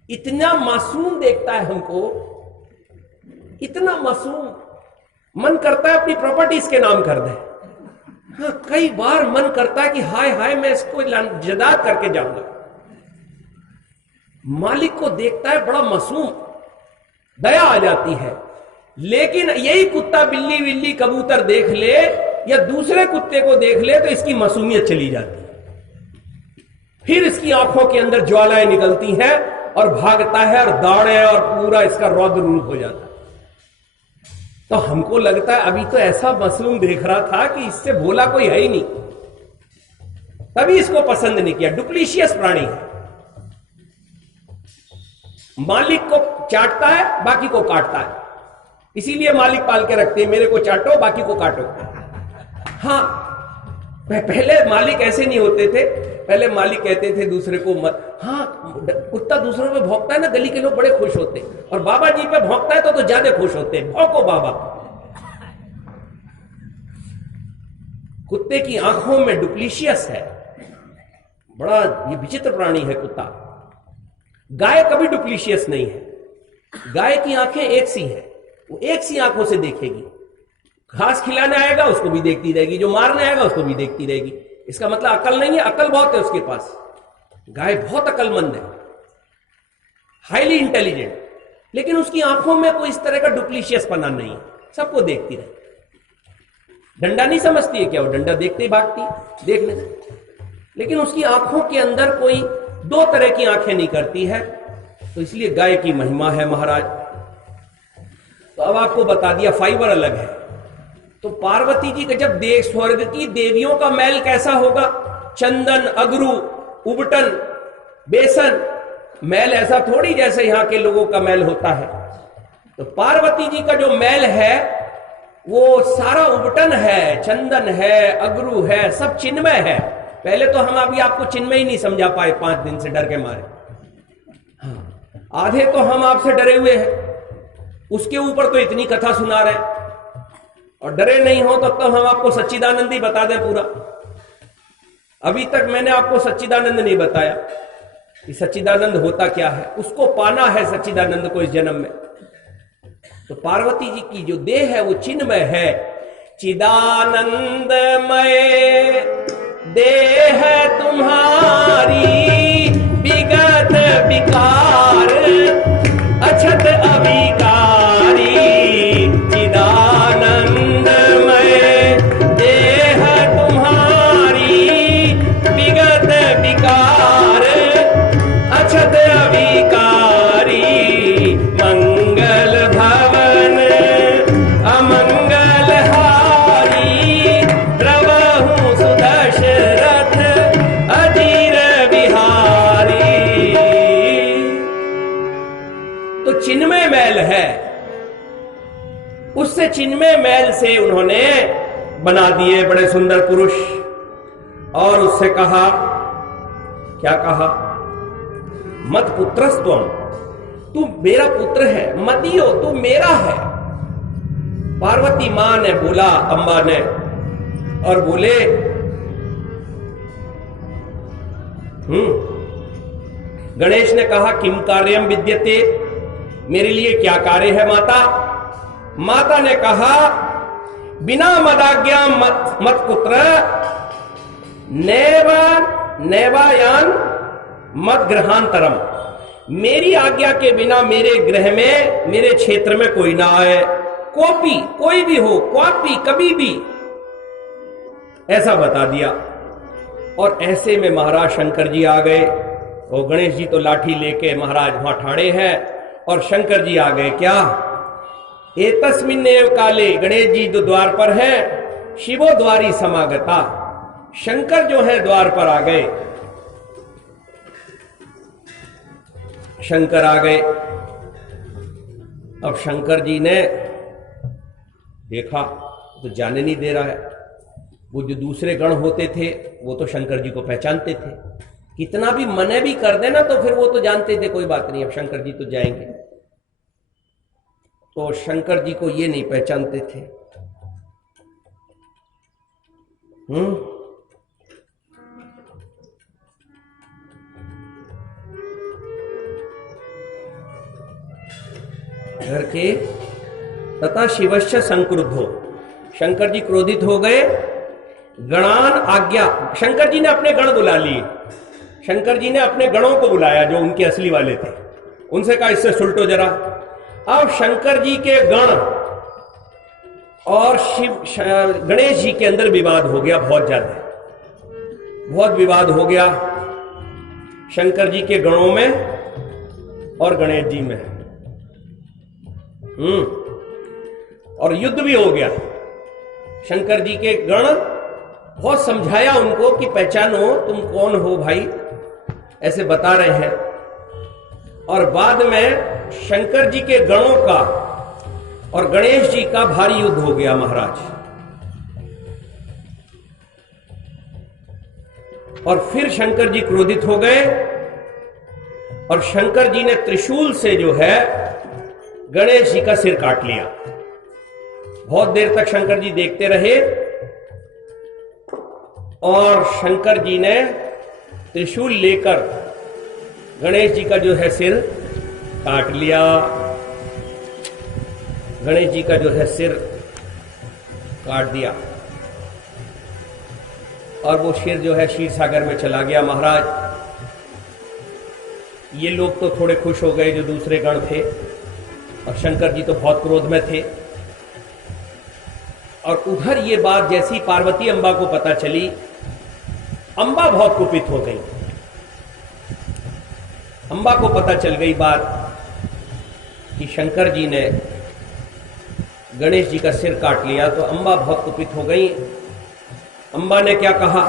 इतना मासूम देखता है हमको, इतना मासूम, मन करता है अपनी प्रॉपर्टी इसके नाम कर दे। हाँ, कई बार मन करता है कि हाय हाय मैं इसको जदाद करके जाऊंगा। मालिक को देखता है, बड़ा मासूम, दया आ जाती है। लेकिन यही कुत्ता बिल्ली बिल्ली कबूतर देख ले या दूसरे कुत्ते को देख ले तो इसकी मासूमियत चली जाती है। फिर इसकी आंखों के अंदर ज्वालाएं निकलती हैं और भागता है और दौड़े और पूरा इसका रौद्र रूप हो जाता है। तो हमको लगता है अभी तो ऐसा मासूम देख रहा था कि इससे भोला कोई है ही नहीं, तभी इसको पसंद नहीं किया। डुप्लीशियस प्राणी है, मालिक को चाटता है, बाकी को काटता है। इसीलिए मालिक पाल के रखते हैं, मेरे को चाटो बाकी को काटो। हाँ, पहले मालिक ऐसे नहीं होते थे। पहले मालिक कहते थे दूसरे को मत। हाँ, कुत्ता दूसरों पे भौंकता है ना, गली के लोग बड़े खुश होते हैं, और बाबा जी पे भौंकता है तो ज्यादा खुश होते हैं, भौंको बाबा। कुत्ते की आंखों में डुप्लीशियस है, बड़ा ये विचित्र प्राणी है कुत्ता। गाय कभी डुप्लीशियस नहीं है। गाय की आंखें एक सी है, वो एक सी आंखों से देखेगी। घास खिलाने आएगा उसको भी देखती रहेगी, जो मारने आएगा उसको भी देखती रहेगी। इसका मतलब अकल नहीं है, अकल बहुत है उसके पास। गाय बहुत अकलमंद है, हाईली इंटेलिजेंट, लेकिन उसकी आंखों में कोई इस तरह का डुप्लीशियस पना नहीं है, सबको देखती रहती। डंडा नहीं समझती है क्या, वो डंडा देखते ही भागती देखने से। लेकिन उसकी आंखों के अंदर कोई दो तरह की आंखें नहीं करती है, तो इसलिए गाय की महिमा है महाराज। तो अब आपको बता दिया, फाइबर अलग है। तो पार्वती जी का जब देख, स्वर्ग की देवियों का मैल कैसा होगा, चंदन, अगरू, उबटन, बेसन, मैल ऐसा थोड़ी जैसे यहां के लोगों का मैल होता है। तो पार्वती जी का जो मैल है वो सारा उबटन है, चंदन है, अगरू है, सब चिन्मय है। पहले तो हम अभी आपको चिन्मय ही नहीं समझा पाए 5 दिन से डर के मारे। हाँ, आधे तो हम आपसे डरे हुए हैं, उसके ऊपर तो इतनी कथा सुना रहे हैं। और डरे नहीं हो तब तो हम आपको सच्चिदानंद ही बता दें पूरा। अभी तक मैंने आपको सच्चिदानंद नहीं बताया कि सच्चिदानंद होता क्या है। उसको पाना है सच्चिदानंद को इस जन्म में। तो पार्वती जी की जो देह है वो चिन्मय है, चिदानंदमय देह तुम्हारी, विगत विकार अछत अविकारी। चिदानंदमय देह तुम्हारी, विगत विकार अछत अविकारी। मंगल भवन अमंगल हारी, द्रवहु सुदशरथ अधीर बिहारी। तो चिन्मय मैल है, उससे चिन्मय मैल से उन्होंने बना दिए बड़े सुंदर पुरुष। और उससे कहा, क्या कहा, मत पुत्रस्त्वम, तू मेरा पुत्र है, मतियो तू मेरा है। पार्वती मां ने बोला, अम्बा ने, और बोले गणेश ने कहा, किम कार्यम विद्यते, मेरे लिए क्या कार्य है माता। माता ने कहा, बिना मदाज्ञा मत पुत्र, नैवायान मत ग्रहांतरम, मेरी आज्ञा के बिना मेरे ग्रह में, मेरे क्षेत्र में कोई ना आए। कोपी, कोई भी हो, क्वापी, कभी भी, ऐसा बता दिया। और ऐसे में महाराज शंकर जी आ गए। और गणेश जी तो लाठी लेके महाराज वहां ठाड़े हैं, और शंकर जी आ गए। क्या एतस्मिन्नेव काले, गणेश जी जो द्वार पर हैं, शिवो द्वारी समागता, शंकर जो है द्वार पर आ गए। शंकर आ गए। अब शंकर जी ने देखा तो जाने नहीं दे रहा है। वो जो दूसरे गण होते थे वो तो शंकर जी को पहचानते थे, कितना भी मने भी कर देना तो फिर वो तो जानते थे कोई बात नहीं, अब शंकर जी तो जाएंगे। तो शंकर जी को ये नहीं पहचानते थे। घर के तथा शिवश्च संक्रुद्धो, शंकर जी क्रोधित हो गए गणान आज्ञा, शंकर जी ने अपने गण बुला लिए। शंकर जी ने अपने गणों को बुलाया जो उनके असली वाले थे, उनसे कहा इससे सुलटो जरा। अब शंकर जी के गण और गणेश जी के अंदर विवाद हो गया, बहुत ज्यादा, बहुत विवाद हो गया शंकर जी के गणों में और गणेश जी में। और युद्ध भी हो गया। शंकर जी के गण बहुत समझाया उनको कि पहचानो तुम कौन हो भाई, ऐसे बता रहे हैं। और बाद में शंकर जी के गणों का और गणेश जी का भारी युद्ध हो गया महाराज। और फिर शंकर जी क्रोधित हो गए और शंकर जी ने त्रिशूल से जो है गणेश जी का सिर काट लिया। बहुत देर तक शंकर जी देखते रहे और शंकर जी ने त्रिशूल लेकर गणेश जी का जो है सिर काट लिया। गणेश जी का जो है सिर काट दिया और वो सिर जो है क्षीर सागर में चला गया महाराज। ये लोग तो थोड़े खुश हो गए जो दूसरे गण थे, और शंकर जी तो बहुत क्रोध में थे। और उधर ये बात जैसी पार्वती अम्बा को पता चली, अम्बा बहुत कुपित हो गई। अम्बा को पता चल गई बात कि शंकर जी ने गणेश जी का सिर काट लिया, तो अम्बा बहुत कुपित हो गई। अम्बा ने क्या कहा,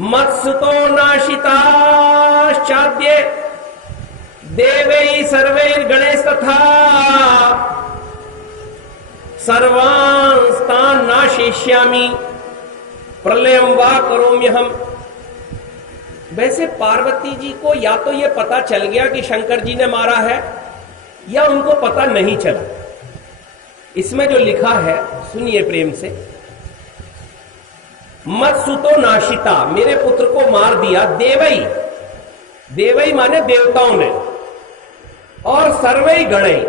मत्सुतो नाशिताश्चाद्ये देवै सर्वै गणेश तथा सर्वांस्तान् नाशिष्यामि प्रलयं वा करोम्यहम्। वैसे पार्वती जी को या तो ये पता चल गया कि शंकर जी ने मारा है, या उनको पता नहीं चला। इसमें जो लिखा है सुनिए प्रेम से, मत्सुतो नाशिता, मेरे पुत्र को मार दिया देवई, देवई माने देवताओं ने, और सर्वई गणई,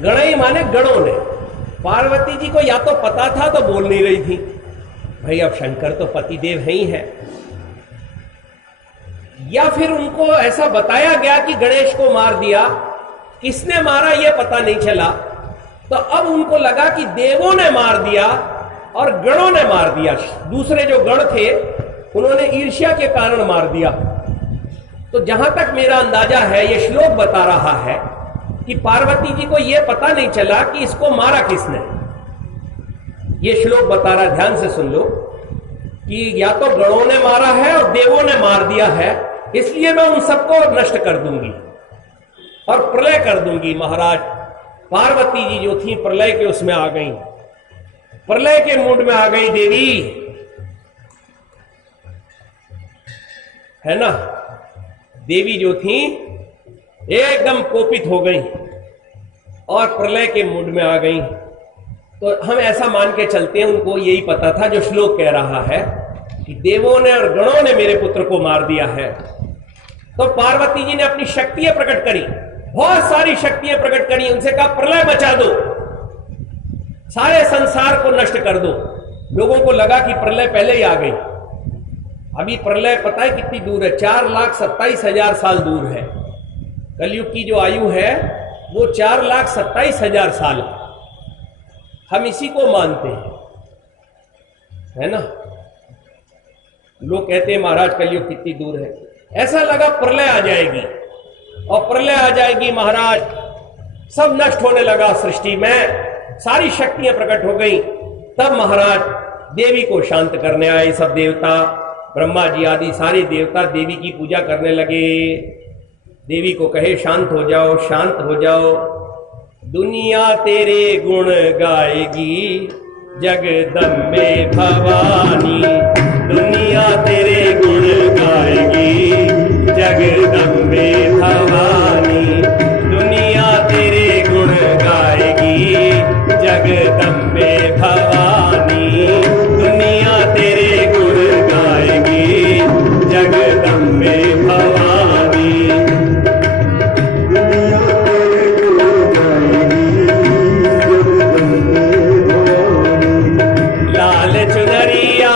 गणई माने गणों ने। पार्वती जी को या तो पता था तो बोल नहीं रही थी, भाई अब शंकर तो पतिदेव है ही है, या फिर उनको ऐसा बताया गया कि गणेश को मार दिया, किसने मारा यह पता नहीं चला। तो अब उनको लगा कि देवों ने मार दिया और गणों ने मार दिया। दूसरे जो गण थे उन्होंने ईर्ष्या के कारण मार दिया। तो जहां तक मेरा अंदाजा है, यह श्लोक बता रहा है कि पार्वती जी को यह पता नहीं चला कि इसको मारा किसने। यह श्लोक बता रहा, ध्यान से सुन लो, कि या तो गणों ने मारा है और देवों ने मार दिया है, इसलिए मैं उन सबको नष्ट कर दूंगी और प्रलय कर दूंगी। महाराज पार्वती जी जो थी प्रलय के उसमें आ गई, प्रलय के मूड में आ गई देवी, है ना। देवी जो थी एकदम कोपित हो गई और प्रलय के मूड में आ गई। तो हम ऐसा मान के चलते हैं उनको यही पता था जो श्लोक कह रहा है कि देवों ने और गणों ने मेरे पुत्र को मार दिया है। तो पार्वती जी ने अपनी शक्तियां प्रकट करी, बहुत सारी शक्तियां प्रकट करी, उनसे कहा प्रलय मचा दो, सारे संसार को नष्ट कर दो। लोगों को लगा कि प्रलय पहले ही आ गई। अभी प्रलय पता है कितनी दूर है, 4,27,000 साल दूर है। कलयुग की जो आयु है वो 4,27,000 साल। हम इसी को मानते हैं, है ना। लोग कहते हैं महाराज कलयुग कितनी दूर है। ऐसा लगा प्रलय आ जाएगी, और प्रलय आ जाएगी महाराज, सब नष्ट होने लगा सृष्टि में, सारी शक्तियां प्रकट हो गई। तब महाराज देवी को शांत करने आए सब देवता, ब्रह्मा जी आदि सारे देवता देवी की पूजा करने लगे। देवी को कहे शांत हो जाओ, शांत हो जाओ, दुनिया तेरे गुण गाएगी, जगदम्बे भवानी, दुनिया तेरे गुण गाएगी, जगदम्बे भवानी, दुनिया तेरे गुण गाएगी, जगदम्बे भवानी, दुनिया तेरे गुण गाएगी, जगदम्बे भवानी। लाल चुनरिया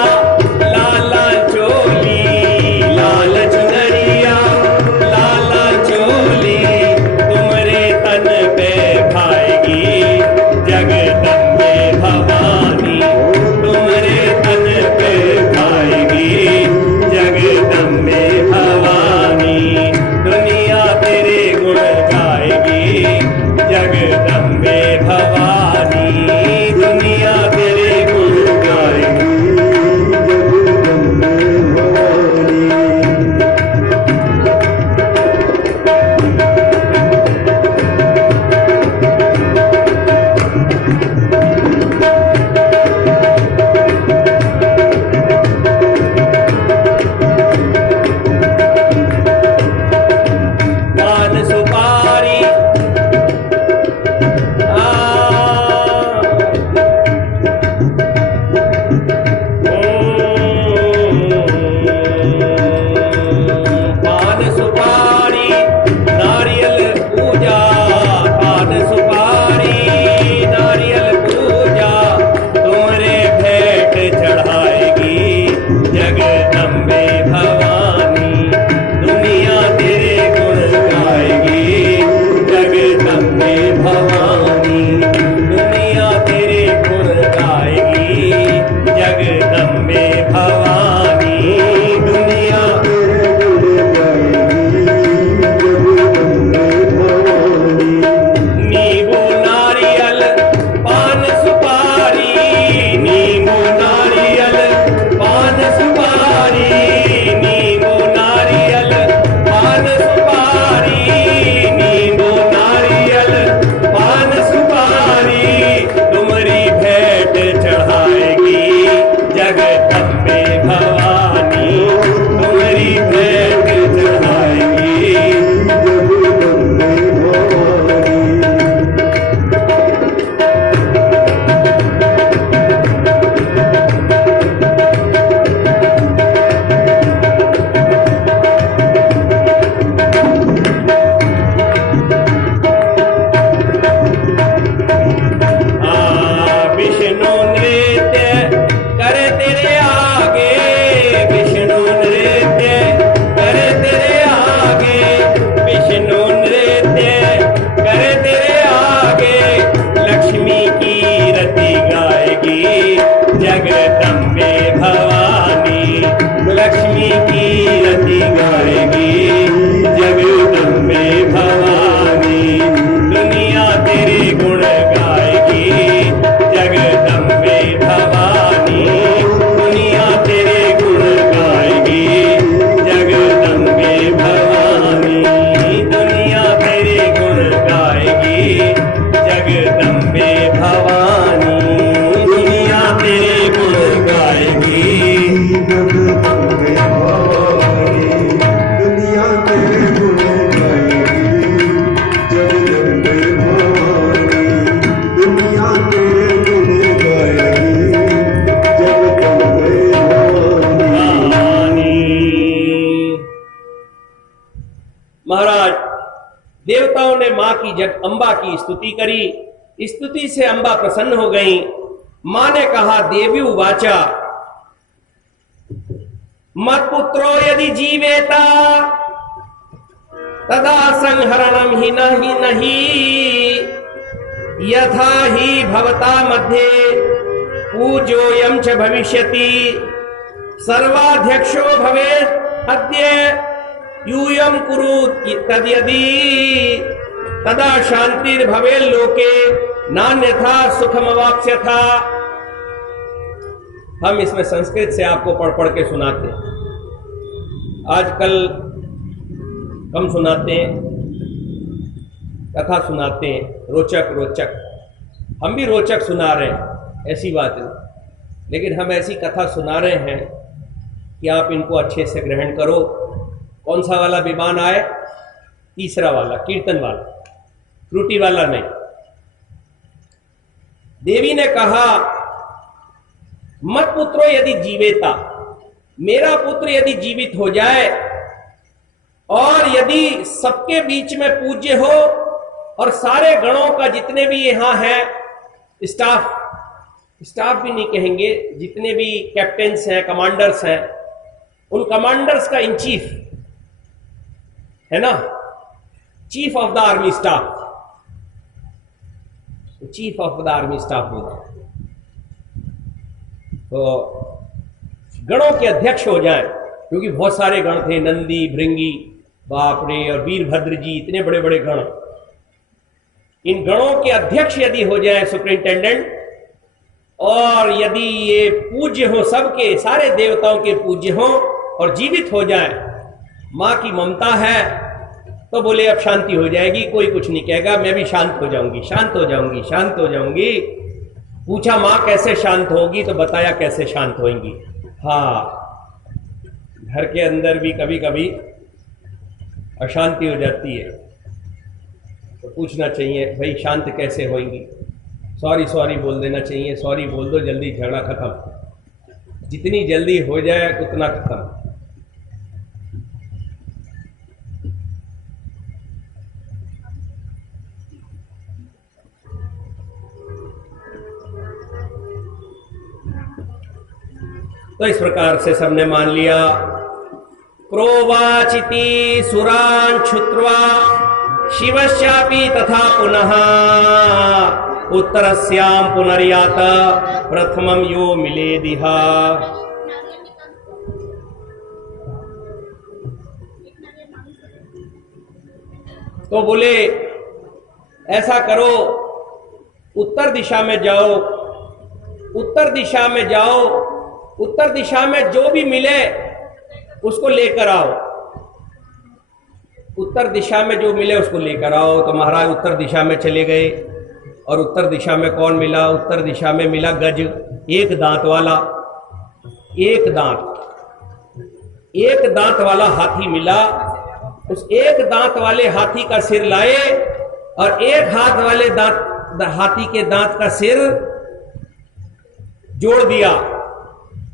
अंबा की स्तुति करी। स्तुति से अंबा प्रसन्न हो गई। मां ने कहा, देवी उवाचा मत्पुत्रो यदि जीवेता तदा संहरणम ही नहीं यथा ही भवता मध्ये पूजोयम च भविष्यति सर्वाध्यक्षो भवेत् अद्य यूयम कुरु तद्यदि तदा शांतिर्भवे लोके नान्यथा सुखमवाप्स्यथा। हम इसमें संस्कृत से आपको पढ़ पढ़ के सुनाते हैं। आजकल कम सुनाते हैं, कथा सुनाते हैं, रोचक रोचक। हम भी रोचक सुना रहे हैं, ऐसी बात नहीं, लेकिन हम ऐसी कथा सुना रहे हैं कि आप इनको अच्छे से ग्रहण करो। कौन सा वाला विमान आए? तीसरा वाला, कीर्तन वाला, त्रुटि वाला नहीं। देवी ने कहा, मत पुत्रो यदि जीवेता, मेरा पुत्र यदि जीवित हो जाए और यदि सबके बीच में पूज्य हो और सारे गणों का जितने भी यहां है स्टाफ भी नहीं कहेंगे, जितने भी कैप्टन्स हैं, कमांडर्स हैं, उन कमांडर्स का इन चीफ है ना, chief of the army staff, chief of the army staff होगा, तो गणों के अध्यक्ष हो जाएं, क्योंकि बहुत सारे गण थे, नंदी, भृंगी, बाप रे, और वीरभद्र जी, इतने बड़े बड़े गण। इन गणों के अध्यक्ष यदि हो जाए सुपरिंटेंडेंट, और यदि ये पूज्य हो, सबके सारे देवताओं के पूज्य हो और जीवित हो जाए, मां की ममता है, तो बोले अब शांति हो जाएगी, कोई कुछ नहीं कहेगा, मैं भी शांत हो जाऊंगी, शांत हो जाऊंगी, शांत हो जाऊंगी। पूछा मां कैसे शांत होगी, तो बताया कैसे शांत होंगी। हाँ, घर के अंदर भी कभी कभी अशांति हो जाती है, तो पूछना चाहिए भाई शांत कैसे होंगी। सॉरी सॉरी बोल देना चाहिए, सॉरी बोल दो, जल्दी झगड़ा खत्म, जितनी जल्दी हो जाए उतना खत्म। तो इस प्रकार से सबने मान लिया। प्रोवाचिति सुरान् छुत्वा शिवश्चापि तथा पुनः उत्तरस्यां पुनर्यात प्रथमं यो मिलेदिहा। तो बोले ऐसा करो, उत्तर दिशा में जाओ, उत्तर दिशा में जाओ, उत्तर दिशा में जो भी मिले उसको लेकर आओ, उत्तर दिशा में जो मिले उसको लेकर आओ। तो महाराज उत्तर दिशा में चले गए, और उत्तर दिशा में कौन मिला? उत्तर दिशा में मिला गज, एक दांत वाला, एक दांत वाला हाथी मिला। उस एक दांत वाले हाथी का सिर लाए और एक हाथ वाले हाथी के दांत का सिर जोड़ दिया,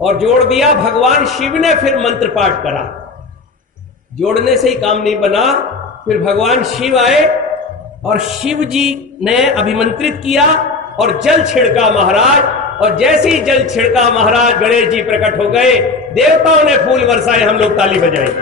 और जोड़ दिया। भगवान शिव ने फिर मंत्र पाठ करा। जोड़ने से ही काम नहीं बना, फिर भगवान शिव आए और शिव जी ने अभिमंत्रित किया और जल छिड़का महाराज। और जैसे ही जल छिड़का महाराज, गणेश जी प्रकट हो गए, देवताओं ने फूल बरसाए, हम लोग ताली बजाए।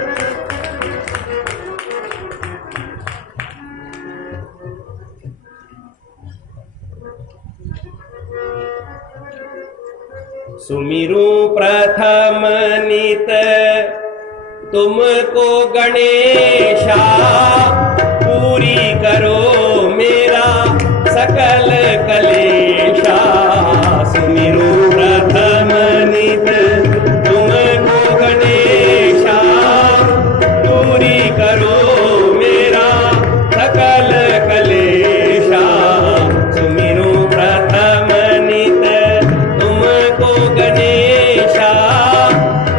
सुमिरु प्रथम नित तुमको गणेशा, पूरी करो मेरा सकल कलेशा। सुमिरु प्रथम नित तुमको गणेशा, पूरी करो मेरा सकल कलेशा। सुमिरु प्रथम नित तुमको गणेशा,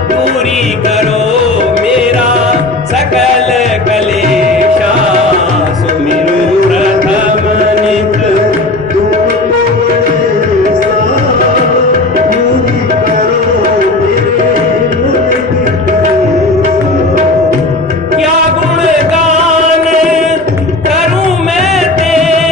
पूरी करो मेरा सकल कलेशा। सुमिरु प्रथम नित तुमको गणेशा, पूरी करो मेरे क्या गुणगान करूं मैं तेरा,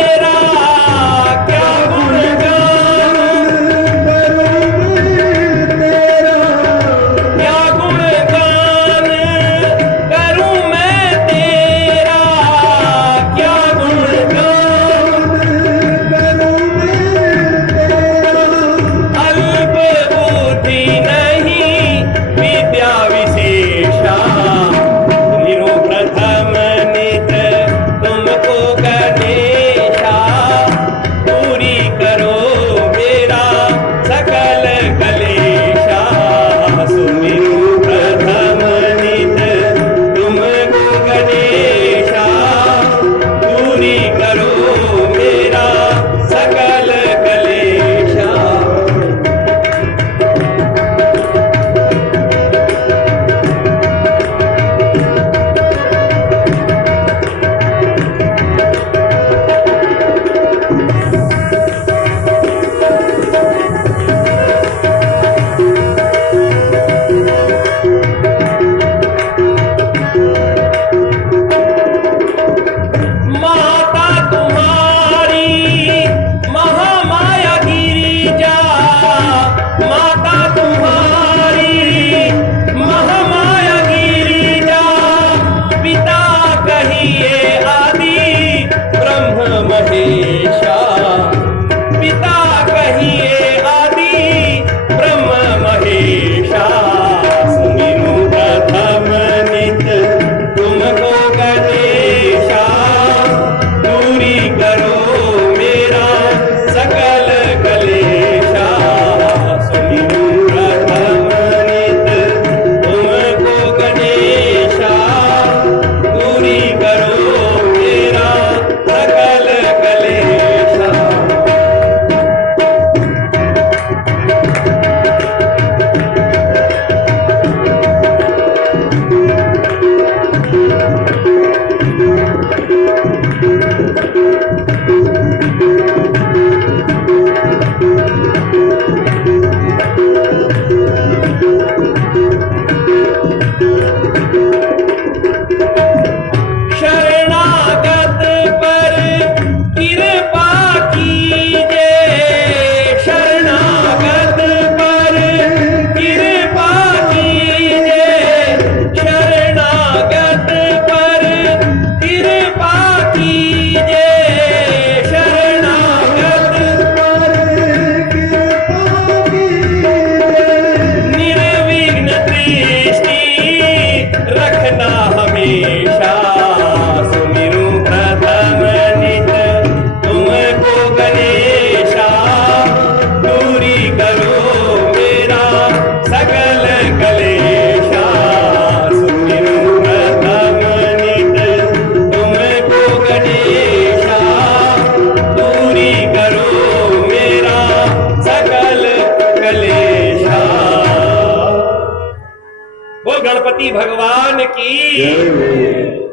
बोल गणपति भगवान की। जय।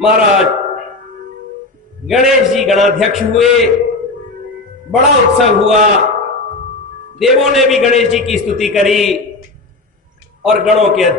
महाराज गणेश जी गणाध्यक्ष हुए, बड़ा उत्सव हुआ, देवों ने भी गणेश जी की स्तुति करी और गणों के अध्यक्ष